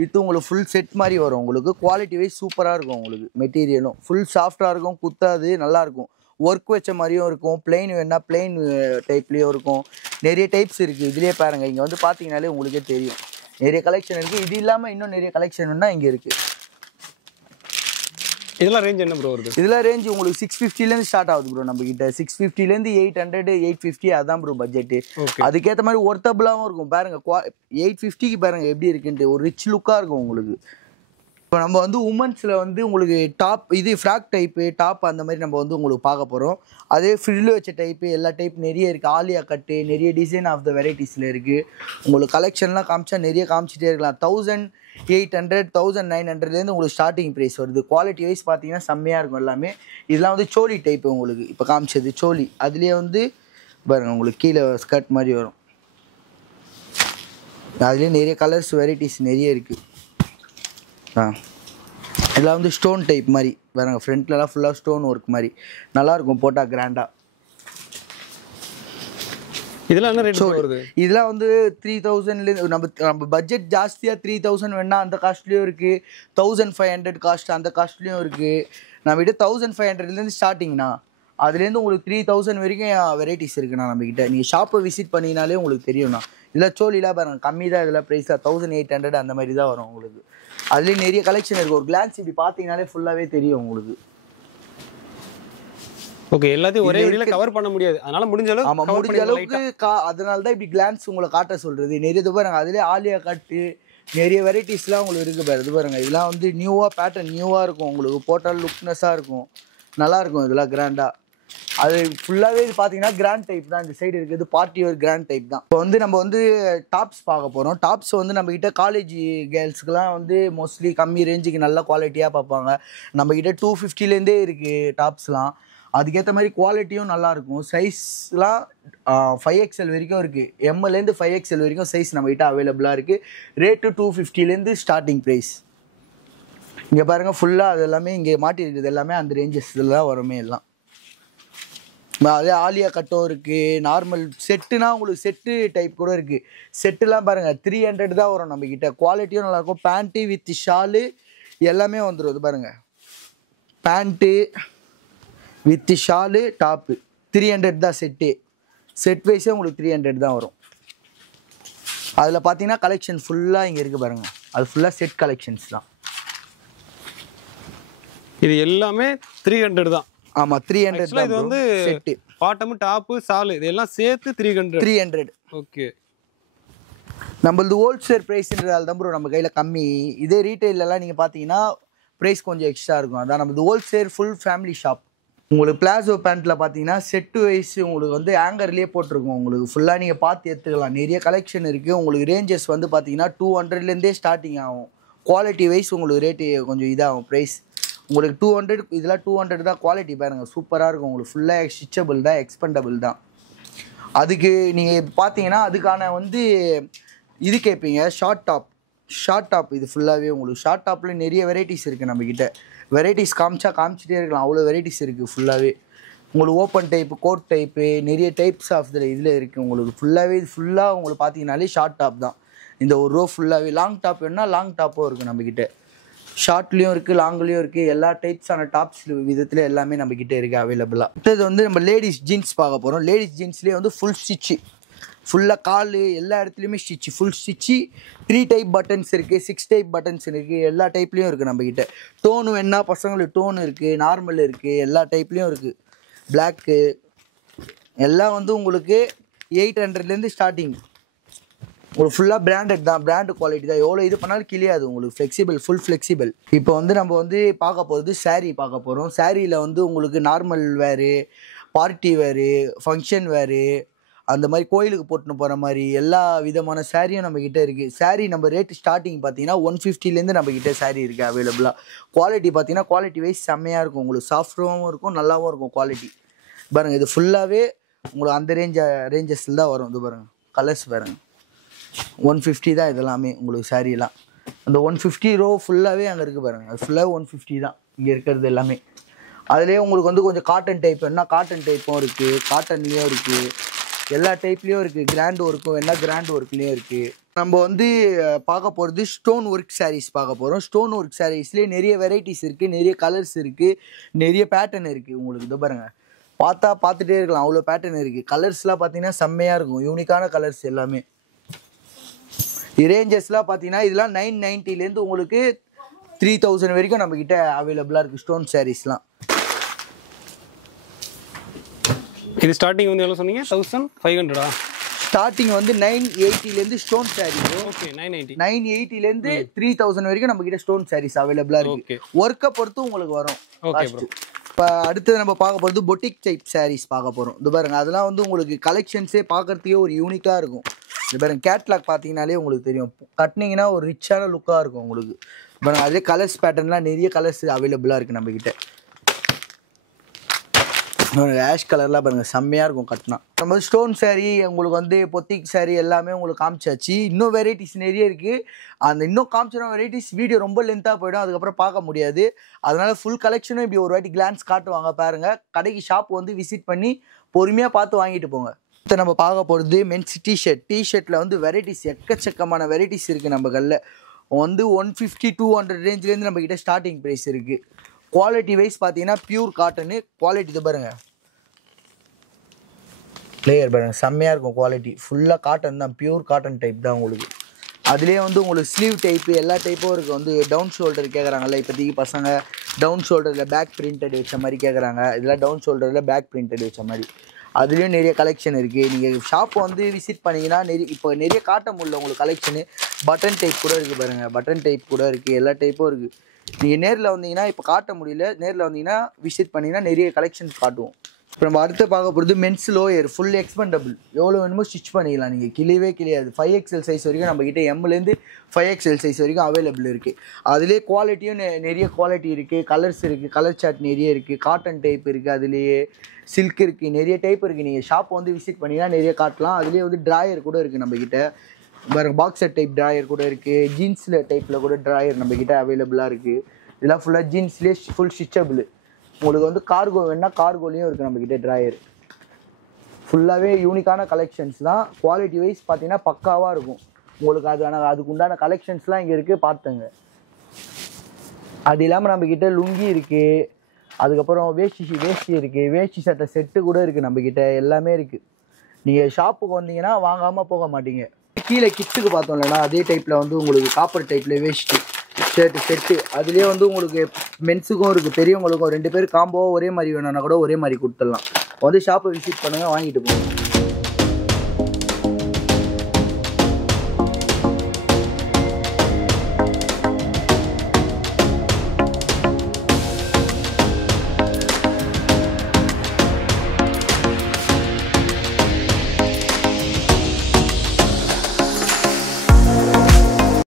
வித் உங்களுக்கு ஃபுல் செட் மாதிரி வரும் உங்களுக்கு. குவாலிட்டி வைஸ் சூப்பராக இருக்கும் உங்களுக்கு. மெட்டீரியலும் ஃபுல் சாஃப்டாக இருக்கும், குத்தாது, நல்லாயிருக்கும். ஒர்க் வச்ச மாதிரியும் இருக்கும், பிளெயின் வேணால் பிளெயின் டைப்லேயும் இருக்கும். நிறைய டைப்ஸ் இருக்குது. இதுலேயே பாருங்கள், இங்கே வந்து பார்த்தீங்கனாலே உங்களுக்கே தெரியும் நிறைய கலெக்ஷன் இருக்குது. இது இல்லாமல் இன்னும் நிறைய கலெக்ஷன் வேணால் இங்கே இருக்குது. இதெல்லாம் ரேஞ்ச் என்ன ப்ரோ வருது? இதெல்லாம் ரேஞ்ச் உங்களுக்கு 650லேருந்து ஸ்டார்ட் ஆகுது ப்ரோ நம்மக்கிட்ட. 650லேருந்து 800 850 அதான் ப்ரோ பட்ஜெட்டு. அதுக்கேற்ற மாதிரி ஒர்த்தபிளாகவும் இருக்கும். பாருங்கள் 850க்கு பாருங்கள் எப்படி இருக்குன்ட்டு, ஒரு ரிச் லுக்காக இருக்கும் உங்களுக்கு. இப்போ நம்ம வந்து உமன்ஸில் வந்து உங்களுக்கு டாப், இது ஃப்ராக் டைப்பு டாப் அந்த மாதிரி நம்ம வந்து உங்களுக்கு பார்க்க போகிறோம். அதே ஃப்ரில் வச்ச டைப்பு எல்லா டைப் நிறைய இருக்குது. ஆலியா கட்டு நிறைய டிசைன் ஆஃப் த வெரைட்டிஸில் இருக்குது. உங்களுக்கு கலெக்ஷன்லாம் காமிச்சா நிறைய காமிச்சிட்டே இருக்கலாம். 1800 1900லேருந்து உங்களுக்கு ஸ்டார்டிங் ப்ரைஸ் வருது. குவாலிட்டி வைஸ் பார்த்தீங்கன்னா செம்மையாக இருக்கும் எல்லாமே. இதெல்லாம் வந்து சோலி டைப்பு உங்களுக்கு இப்போ காமிச்சது சோலி. அதுலேயே வந்து பாருங்கள் உங்களுக்கு கீழே ஸ்கர்ட் மாதிரி வரும். அதுலேயே நிறைய கலர்ஸ் வெரைட்டிஸ் நிறைய இருக்குது. இதெல்லாம் வந்து ஸ்டோன் டைப் மாதிரி பாருங்கள், ஃப்ரண்ட்லலாம் ஃபுல்லாக ஸ்டோன் ஒர்க் மாதிரி நல்லாயிருக்கும், போட்டால் கிராண்டாக. இதெல்லாம் என்ன ரேட் வருது? இதெல்லாம் வந்து 3000லேருந்து நம்ம பட்ஜெட் ஜாஸ்தியாக 3000 வேணால் அந்த காஸ்ட்லேயும் இருக்குது, 1500 காஸ்ட் அந்த காஸ்ட்லேயும் இருக்குது. நம்மகிட்ட 1500லேருந்து ஸ்டார்டிங்ண்ணா, அதுலேருந்து உங்களுக்கு 3000 வரைக்கும் வெரைட்டிஸ் இருக்குண்ணா நம்மக்கிட்ட. நீங்கள் ஷாப்பை விசிட் பண்ணிங்கனாலே உங்களுக்கு தெரியும்ண்ணா. இல்லை சோலிலாம் பாருங்கள் கம்மி தான், இதெல்லாம் ப்ரைஸாக 1800 அந்த மாதிரி தான் வரும் உங்களுக்கு. அதுலேயும் நிறைய கலெக்ஷன் இருக்குது. ஒரு கிளான்ஸ் இப்படி பார்த்தீங்கனாலே ஃபுல்லாகவே தெரியும் உங்களுக்கு. ஓகே, எல்லாத்தையும் ஒரே வீடியோல கவர் பண்ண முடியாது, அதனால முடிஞ்ச அளவுக்கு ஆமாம் முடிஞ்ச அளவுக்கு அதனால தான் இப்படி கிளான்ஸ் உங்களை காட்ட சொல்கிறது. நிறைய இது பாருங்கள், அதுலேயே ஆலியா கட்டு நிறைய வெரைட்டிஸ்லாம் உங்களுக்கு இருக்குது பாரு. இது பாருங்கள், இதெல்லாம் வந்து நியூவாக பேட்டர்ன் நியூவாக இருக்கும் உங்களுக்கு, போட்டால் லுக்னஸாக இருக்கும், நல்லாயிருக்கும். இதெல்லாம் கிராண்டாக அது ஃபுல்லாகவே இது பார்த்தீங்கன்னா கிராண்ட் டைப் தான். இந்த சைடு இருக்குது பார்ட்டி வேர் கிராண்ட் டைப் தான். இப்போ வந்து நம்ம வந்து டாப்ஸ் பார்க்க போகிறோம். டாப்ஸ் வந்து நம்மக்கிட்ட காலேஜ் கேர்ள்ஸுக்கெலாம் வந்து மோஸ்ட்லி கம்மி ரேஞ்சுக்கு நல்ல குவாலிட்டியாக பார்ப்பாங்க. நம்மக்கிட்ட 250லேருந்தே இருக்குது டாப்ஸ்லாம். அதுக்கேற்ற மாதிரி குவாலிட்டியும் நல்லாயிருக்கும். சைஸ்லாம் 5XL வரைக்கும் இருக்குது, எம்லேருந்து 5XL வரைக்கும் சைஸ் நம்மக்கிட்ட அவைலபிளாக இருக்குது. ரேட்டு 250லேருந்து ஸ்டார்டிங் ப்ரைஸ். இங்கே பாருங்கள் ஃபுல்லாக அது எல்லாமே இங்கே மாட்டி இருக்குது, எல்லாமே அந்த ரேஞ்சஸில் தான் வருமே எல்லாம். அதே ஆலியா கட்டும் இருக்கு. நார்மல் செட்டுனா உங்களுக்கு செட்டு டைப் கூட இருக்கு. செட்டுலாம் பாருங்க 300 தான் வரும் நம்ம கிட்ட. குவாலிட்டியும் நல்லா இருக்கும். பேண்ட்டு வித் ஷாலு எல்லாமே வந்துடும். இது பாருங்க, பேண்ட்டு வித் ஷாலு டாப்பு 300 தான் செட்டு. செட் வைஸே உங்களுக்கு 300 தான் வரும். அதில் பார்த்தீங்கன்னா கலெக்ஷன் ஃபுல்லாக இங்கே இருக்குது பாருங்கள். அது ஃபுல்லாக செட் கலெக்ஷன்ஸ் தான். இது எல்லாமே 300 தான். ஆமாம் 300 தான். இது வந்து செட்டு பாட்டம் டாப்பு சாலு இதெல்லாம் சேர்த்து 300. ஓகே. நம்மளது ஹோல்சேல் ப்ரைஸ்ன்றதால தான் ப்ரோ நம்ம கையில் கம்மி. இதே ரீட்டைலெலாம் நீங்கள் பார்த்தீங்கன்னா ப்ரைஸ் கொஞ்சம் எக்ஸ்ட்ரா இருக்கும். அதான் நம்மளது ஹோல்சேல் ஃபுல் ஃபேமிலி ஷாப். உங்களுக்கு பிளாசோ பேண்ட்டில் பார்த்தீங்கன்னா செட்டு வைஸ் உங்களுக்கு வந்து ஆங்கர்லேயே போட்டிருக்கும். உங்களுக்கு ஃபுல்லாக நீங்கள் பார்த்து எடுத்துக்கலாம். நிறைய கலெக்ஷன் இருக்குது. உங்களுக்கு ரேஞ்சஸ் வந்து பார்த்தீங்கன்னா 200லேருந்தே ஸ்டார்டிங் ஆகும். குவாலிட்டி வைஸ் உங்களுக்கு ரேட்டு கொஞ்சம் இதாகும் ப்ரைஸ். உங்களுக்கு 200 இதெல்லாம் 200 தான். குவாலிட்டி பாருங்கள் சூப்பராக இருக்கும். உங்களுக்கு ஃபுல்லாக ஸ்டிச்சபிள் தான், எக்ஸ்பெண்டபிள் தான். அதுக்கு நீங்கள் பார்த்தீங்கன்னா அதுக்கான வந்து இது கேட்பீங்க ஷார்ட் டாப். இது ஃபுல்லாகவே உங்களுக்கு ஷார்ட் டாப்பில் நிறைய வெரைட்டிஸ் இருக்குது நம்மக்கிட்ட. வெரைட்டிஸ் காமிச்சிட்டே இருக்கலாம். அவ்வளோ வெரைட்டிஸ் இருக்குது ஃபுல்லாகவே. உங்களுக்கு ஓப்பன் டைப்பு, கோட் டைப்பு, நிறைய டைப்ஸ் ஆஃப் இதில் இருக்குது. உங்களுக்கு ஃபுல்லாகவே இது ஃபுல்லாக உங்களுக்கு பார்த்தீங்கன்னாலே ஷார்ட் டாப் தான். இந்த ஒரு ரோ ஃபுல்லாகவே. லாங் டாப் வேணுன்னா லாங் டாப்பும் இருக்குது நம்மக்கிட்ட. ஷார்ட்லேயும் இருக்குது, லாங்லேயும் இருக்குது. எல்லா டைப்ஸான டாப்ஸ் விதத்தில் எல்லாமே நம்மக்கிட்ட இருக்குது அவைலபிளாக. அடுத்தது வந்து நம்ம லேடிஸ் ஜீன்ஸ் பார்க்க போகிறோம். லேடிஸ் ஜீன்ஸ்லேயே வந்து ஃபுல் ஸ்டிச்சு, ஃபுல்லாக கால் எல்லா இடத்துலையுமே stitch, full stitch. 3 type buttons இருக்குது, 6 டைப் பட்டன்ஸ் இருக்குது. எல்லா டைப்லேயும் இருக்குது நம்மக்கிட்ட. டோனு வேணா பசங்களுக்கு டோன் இருக்குது, நார்மல் இருக்குது, எல்லா டைப்லேயும் இருக்குது. பிளாக்கு எல்லாம் வந்து உங்களுக்கு 800லேருந்து ஸ்டார்டிங். உங்களுக்கு ஃபுல்லாக பிராண்டட் தான், பிராண்டு குவாலிட்டி தான். எவ்வளோ இது பண்ணாலும் கிளியாது உங்களுக்கு. Flexible, full flexible. இப்போ வந்து நம்ம வந்து பார்க்க போகிறது சாரீ பார்க்க போகிறோம். சாரியில் வந்து உங்களுக்கு நார்மல் வேரு, பார்ட்டி வேரு, ஃபங்க்ஷன் வேரு, அந்த மாதிரி கோயிலுக்கு போட்டுன்னு போகிற மாதிரி எல்லா விதமான சாரியும் நம்மக்கிட்ட இருக்குது. சாரீ நம்ம ரேட்டு ஸ்டார்டிங் பார்த்தீங்கன்னா 150லேருந்து நம்மக்கிட்ட சாரீ இருக்குது அவைலபிளாக. குவாலிட்டி பார்த்தீங்கன்னா குவாலிட்டி வைஸ் செம்மையாக இருக்கும். உங்களுக்கு சாஃப்டாகவும் இருக்கும், நல்லாவும் இருக்கும் குவாலிட்டி. பாருங்கள் இது ஃபுல்லாகவே உங்களுக்கு அந்த ரேஞ்சஸில் தான் வரும். இது பாருங்கள் கலர்ஸ் பாருங்கள். 150 தான் இதெல்லாமே உங்களுக்கு சாரியெல்லாம். அந்த 150 ரோ ஃபுல்லாகவே அங்கே இருக்குது பாருங்கள். அது ஃபுல்லாக 150 தான் இங்கே இருக்கிறது எல்லாமே. அதுலேயே உங்களுக்கு வந்து கொஞ்சம் காட்டன் டைப் வேணா காட்டன் டைப்பும் இருக்குது, காட்டன்லேயும் இருக்குது, எல்லா டைப்லேயும் இருக்குது. கிராண்ட் ஒர்க்கும் வேணா கிராண்ட் ஒர்க்லேயும் இருக்குது. நம்ம வந்து பார்க்க போகிறது ஸ்டோன் ஒர்க் சாரீஸ் பார்க்க போகிறோம். ஸ்டோன் ஒர்க் சாரீஸ்லேயே நிறைய வெரைட்டிஸ் இருக்குது, நிறைய கலர்ஸ் இருக்குது, நிறைய பேட்டர்ன் இருக்குது. உங்களுக்கு இது பாருங்கள் பார்த்துட்டே இருக்கலாம். அவ்வளோ பேட்டர்ன் இருக்குது. கலர்ஸ்லாம் பார்த்தீங்கன்னா செம்மையாக இருக்கும். யூனிக்கான கலர்ஸ் எல்லாமே. ரேஞ்சஸ்லாம் பார்த்தீங்கன்னா இதெல்லாம் 990லேருந்து உங்களுக்கு 3000 வரைக்கும் நம்மக்கிட்ட அவைலபிளாக இருக்குது ஸ்டோன் சாரீஸ்லாம். இது ஸ்டார்டிங் வந்து எவ்வளோ சொன்னீங்க? 1500 ஸ்டார்டிங் வந்து 980லேருந்து ஸ்டோன் சாரீ. ஓகே 980லேருந்து 3000 வரைக்கும் நம்மக்கிட்ட ஸ்டோன் சாரீஸ் அவைலபிளாக இருக்குது. ஒர்க்கை பொறுத்து உங்களுக்கு வரும். Okay bro. இப்போ அடுத்தது நம்ம பார்க்க போகிறது பொட்டிக் டைப் சாரீஸ் பார்க்க போகிறோம். இது பாருங்கள் அதெல்லாம் வந்து உங்களுக்கு கலெக்ஷன்ஸே பார்க்குறதுக்கே ஒரு யூனிக்காக இருக்கும். இது பாருங்க கேட்லாக் பார்த்தீங்கன்னாலே உங்களுக்கு தெரியும். கட்டினீங்கன்னா ஒரு ரிச்சான லுக்காக இருக்கும் உங்களுக்கு. பாருங்க அதே கலர்ஸ் பேட்டர்ன்லாம் நிறைய கலர்ஸ் அவைலபிளாக இருக்குது நம்மக்கிட்ட. ஆஷ் கலர்லாம் பாருங்கள் செம்மையாக இருக்கும் கட்டினா. நம்ம ஸ்டோன் சாரீ உங்களுக்கு வந்து பொத்திக் சாரீ எல்லாமே உங்களுக்கு காமிச்சாச்சு. இன்னும் வெரைட்டிஸ் நிறைய இருக்குது. அந்த இன்னும் காமிச்சின வெரைட்டிஸ் வீடியோ ரொம்ப லென்த்தாக போயிடும், அதுக்கப்புறம் பார்க்க முடியாது. அதனால் ஃபுல் கலெக்ஷனும் இப்படி ஒரு வாட்டி கிளான்ஸ் காட்டுவாங்க பாருங்கள். கடைக்கு ஷாப் வந்து விசிட் பண்ணி பொறுமையாக பார்த்து வாங்கிட்டு போங்க. இப்போ நம்ம பார்க்க போகிறது மென்ஸ் டிஷர்ட்டில் வந்து வெரைட்டிஸ் எக்கச்சக்கமான வெரைட்டிஸ் இருக்குது நம்ம கல்ல. வந்து 150-200 ரேஞ்சிலேருந்து நம்மக்கிட்ட ஸ்டார்டிங் ப்ரைஸ் இருக்குது. குவாலிட்டி வைஸ் பார்த்தீங்கன்னா பியூர் காட்டனு. குவாலிட்டி இது பாருங்கள், லேயர் பாருங்கள் செம்மையாக இருக்கும். குவாலிட்டி ஃபுல்லாக காட்டன் தான், பியூர் காட்டன் டைப் தான் உங்களுக்கு. அதுலேயே வந்து உங்களுக்கு ஸ்லீவ் டைப்பு எல்லா டைப்பும் இருக்குது. வந்து டவுன் ஷோல்டர் கேட்குறாங்கல்ல இப்போதைக்கு பசங்க, டவுன் ஷோல்டரில் பேக் பிரிண்டட் வச்ச மாதிரி கேட்குறாங்க. இதெல்லாம் டவுன் ஷோல்டரில் பேக் பிரிண்டட் வச்ச மாதிரி. அதுலேயும் நிறைய கலெக்ஷன் இருக்குது. நீங்கள் ஷாப்பை வந்து விசிட் பண்ணிங்கன்னா இப்போ நிறைய காட்ட முடியல உங்களுக்கு கலெக்ஷனு. பட்டன் டைப் கூட இருக்குது பாருங்கள், பட்டன் டைப் கூட இருக்குது, எல்லா டைப்பும் இருக்குது. நீங்கள் நேரில் வந்தீங்கன்னா இப்போ காட்ட முடியல, நேரில் வந்தீங்கன்னா விசிட் பண்ணிங்கன்னா நிறைய கலெக்ஷன்ஸ் காட்டுவோம். இப்போ நம்ம அடுத்து பார்க்க போகிறது மென்ஸ் லோயர் ஃபுல் எக்ஸ்பெண்டபிள். எவ்வளோ வேணுமோ ஸ்டிச் பண்ணிக்கலாம். நீங்கள் கிளியாது. 5XL சைஸ் வரைக்கும் நம்மக்கிட்ட எம்லேருந்து 5XL சைஸ் வரைக்கும் அவைலபிள் இருக்குது. அதுலேயே குவாலிட்டியும் நிறைய குவாலிட்டி இருக்குது, கலர்ஸ் இருக்குது, கலர் சார்ட் நிறைய இருக்குது, காட்டன் டைப் இருக்குது, அதுலேயே சில்க் இருக்குது, நிறைய டைப் இருக்குது. நீங்கள் ஷாப் வந்து விசிட் பண்ணிங்கன்னா நிறைய காட்டலாம். அதுலேயே வந்து ட்ராயர் கூட இருக்குது நம்மக்கிட்ட. வேறு பாக்ஸர் டைப் ட்ராயர் கூட இருக்குது, ஜீன்ஸில் டைப்பில் கூட ட்ராயர் நம்மக்கிட்ட அவைலபிளாக இருக்குது. இதெல்லாம் ஃபுல்லாக ஜீன்ஸ்லேயே ஃபுல் ஸ்டிச்சபிள். உங்களுக்கு வந்து கார்கோ வேணுன்னா கார்கோலையும் இருக்குது நம்மக்கிட்ட ட்ராயர். ஃபுல்லாகவே யூனிக்கான கலெக்ஷன்ஸ் தான். குவாலிட்டி வைஸ் பார்த்தீங்கன்னா பக்காவாக இருக்கும் உங்களுக்கு. அதுக்கு உண்டான கலெக்ஷன்ஸ்லாம் இங்கே இருக்குது, பார்த்துங்க. அது இல்லாமல் நம்மக்கிட்ட லுங்கி இருக்குது, அதுக்கப்புறம் வேஷ்டி இருக்குது, வேஷ்டி சட்டை செட்டு கூட இருக்குது நம்மக்கிட்ட, எல்லாமே இருக்குது. நீங்கள் ஷாப்புக்கு வந்தீங்கன்னா வாங்காமல் போக மாட்டீங்க. கீழே கிட்ஸுக்கு பார்த்தோம் இல்லைனா அதே டைப்பில் வந்து உங்களுக்கு காப்பர் டைப்பில் வேஷ்டி ஷர்ட்டு செட்டு, அதுலேயே வந்து உங்களுக்கு மென்ஸுக்கும் இருக்குது பெரியவங்களுக்கும் 2 பேர் காம்போவாக ஒரே மாதிரி வேணும்னா கூட ஒரே மாதிரி கொடுத்துடலாம். வந்து ஷாப்பை விசிட் பண்ணுங்கள், வாங்கிட்டு போங்க.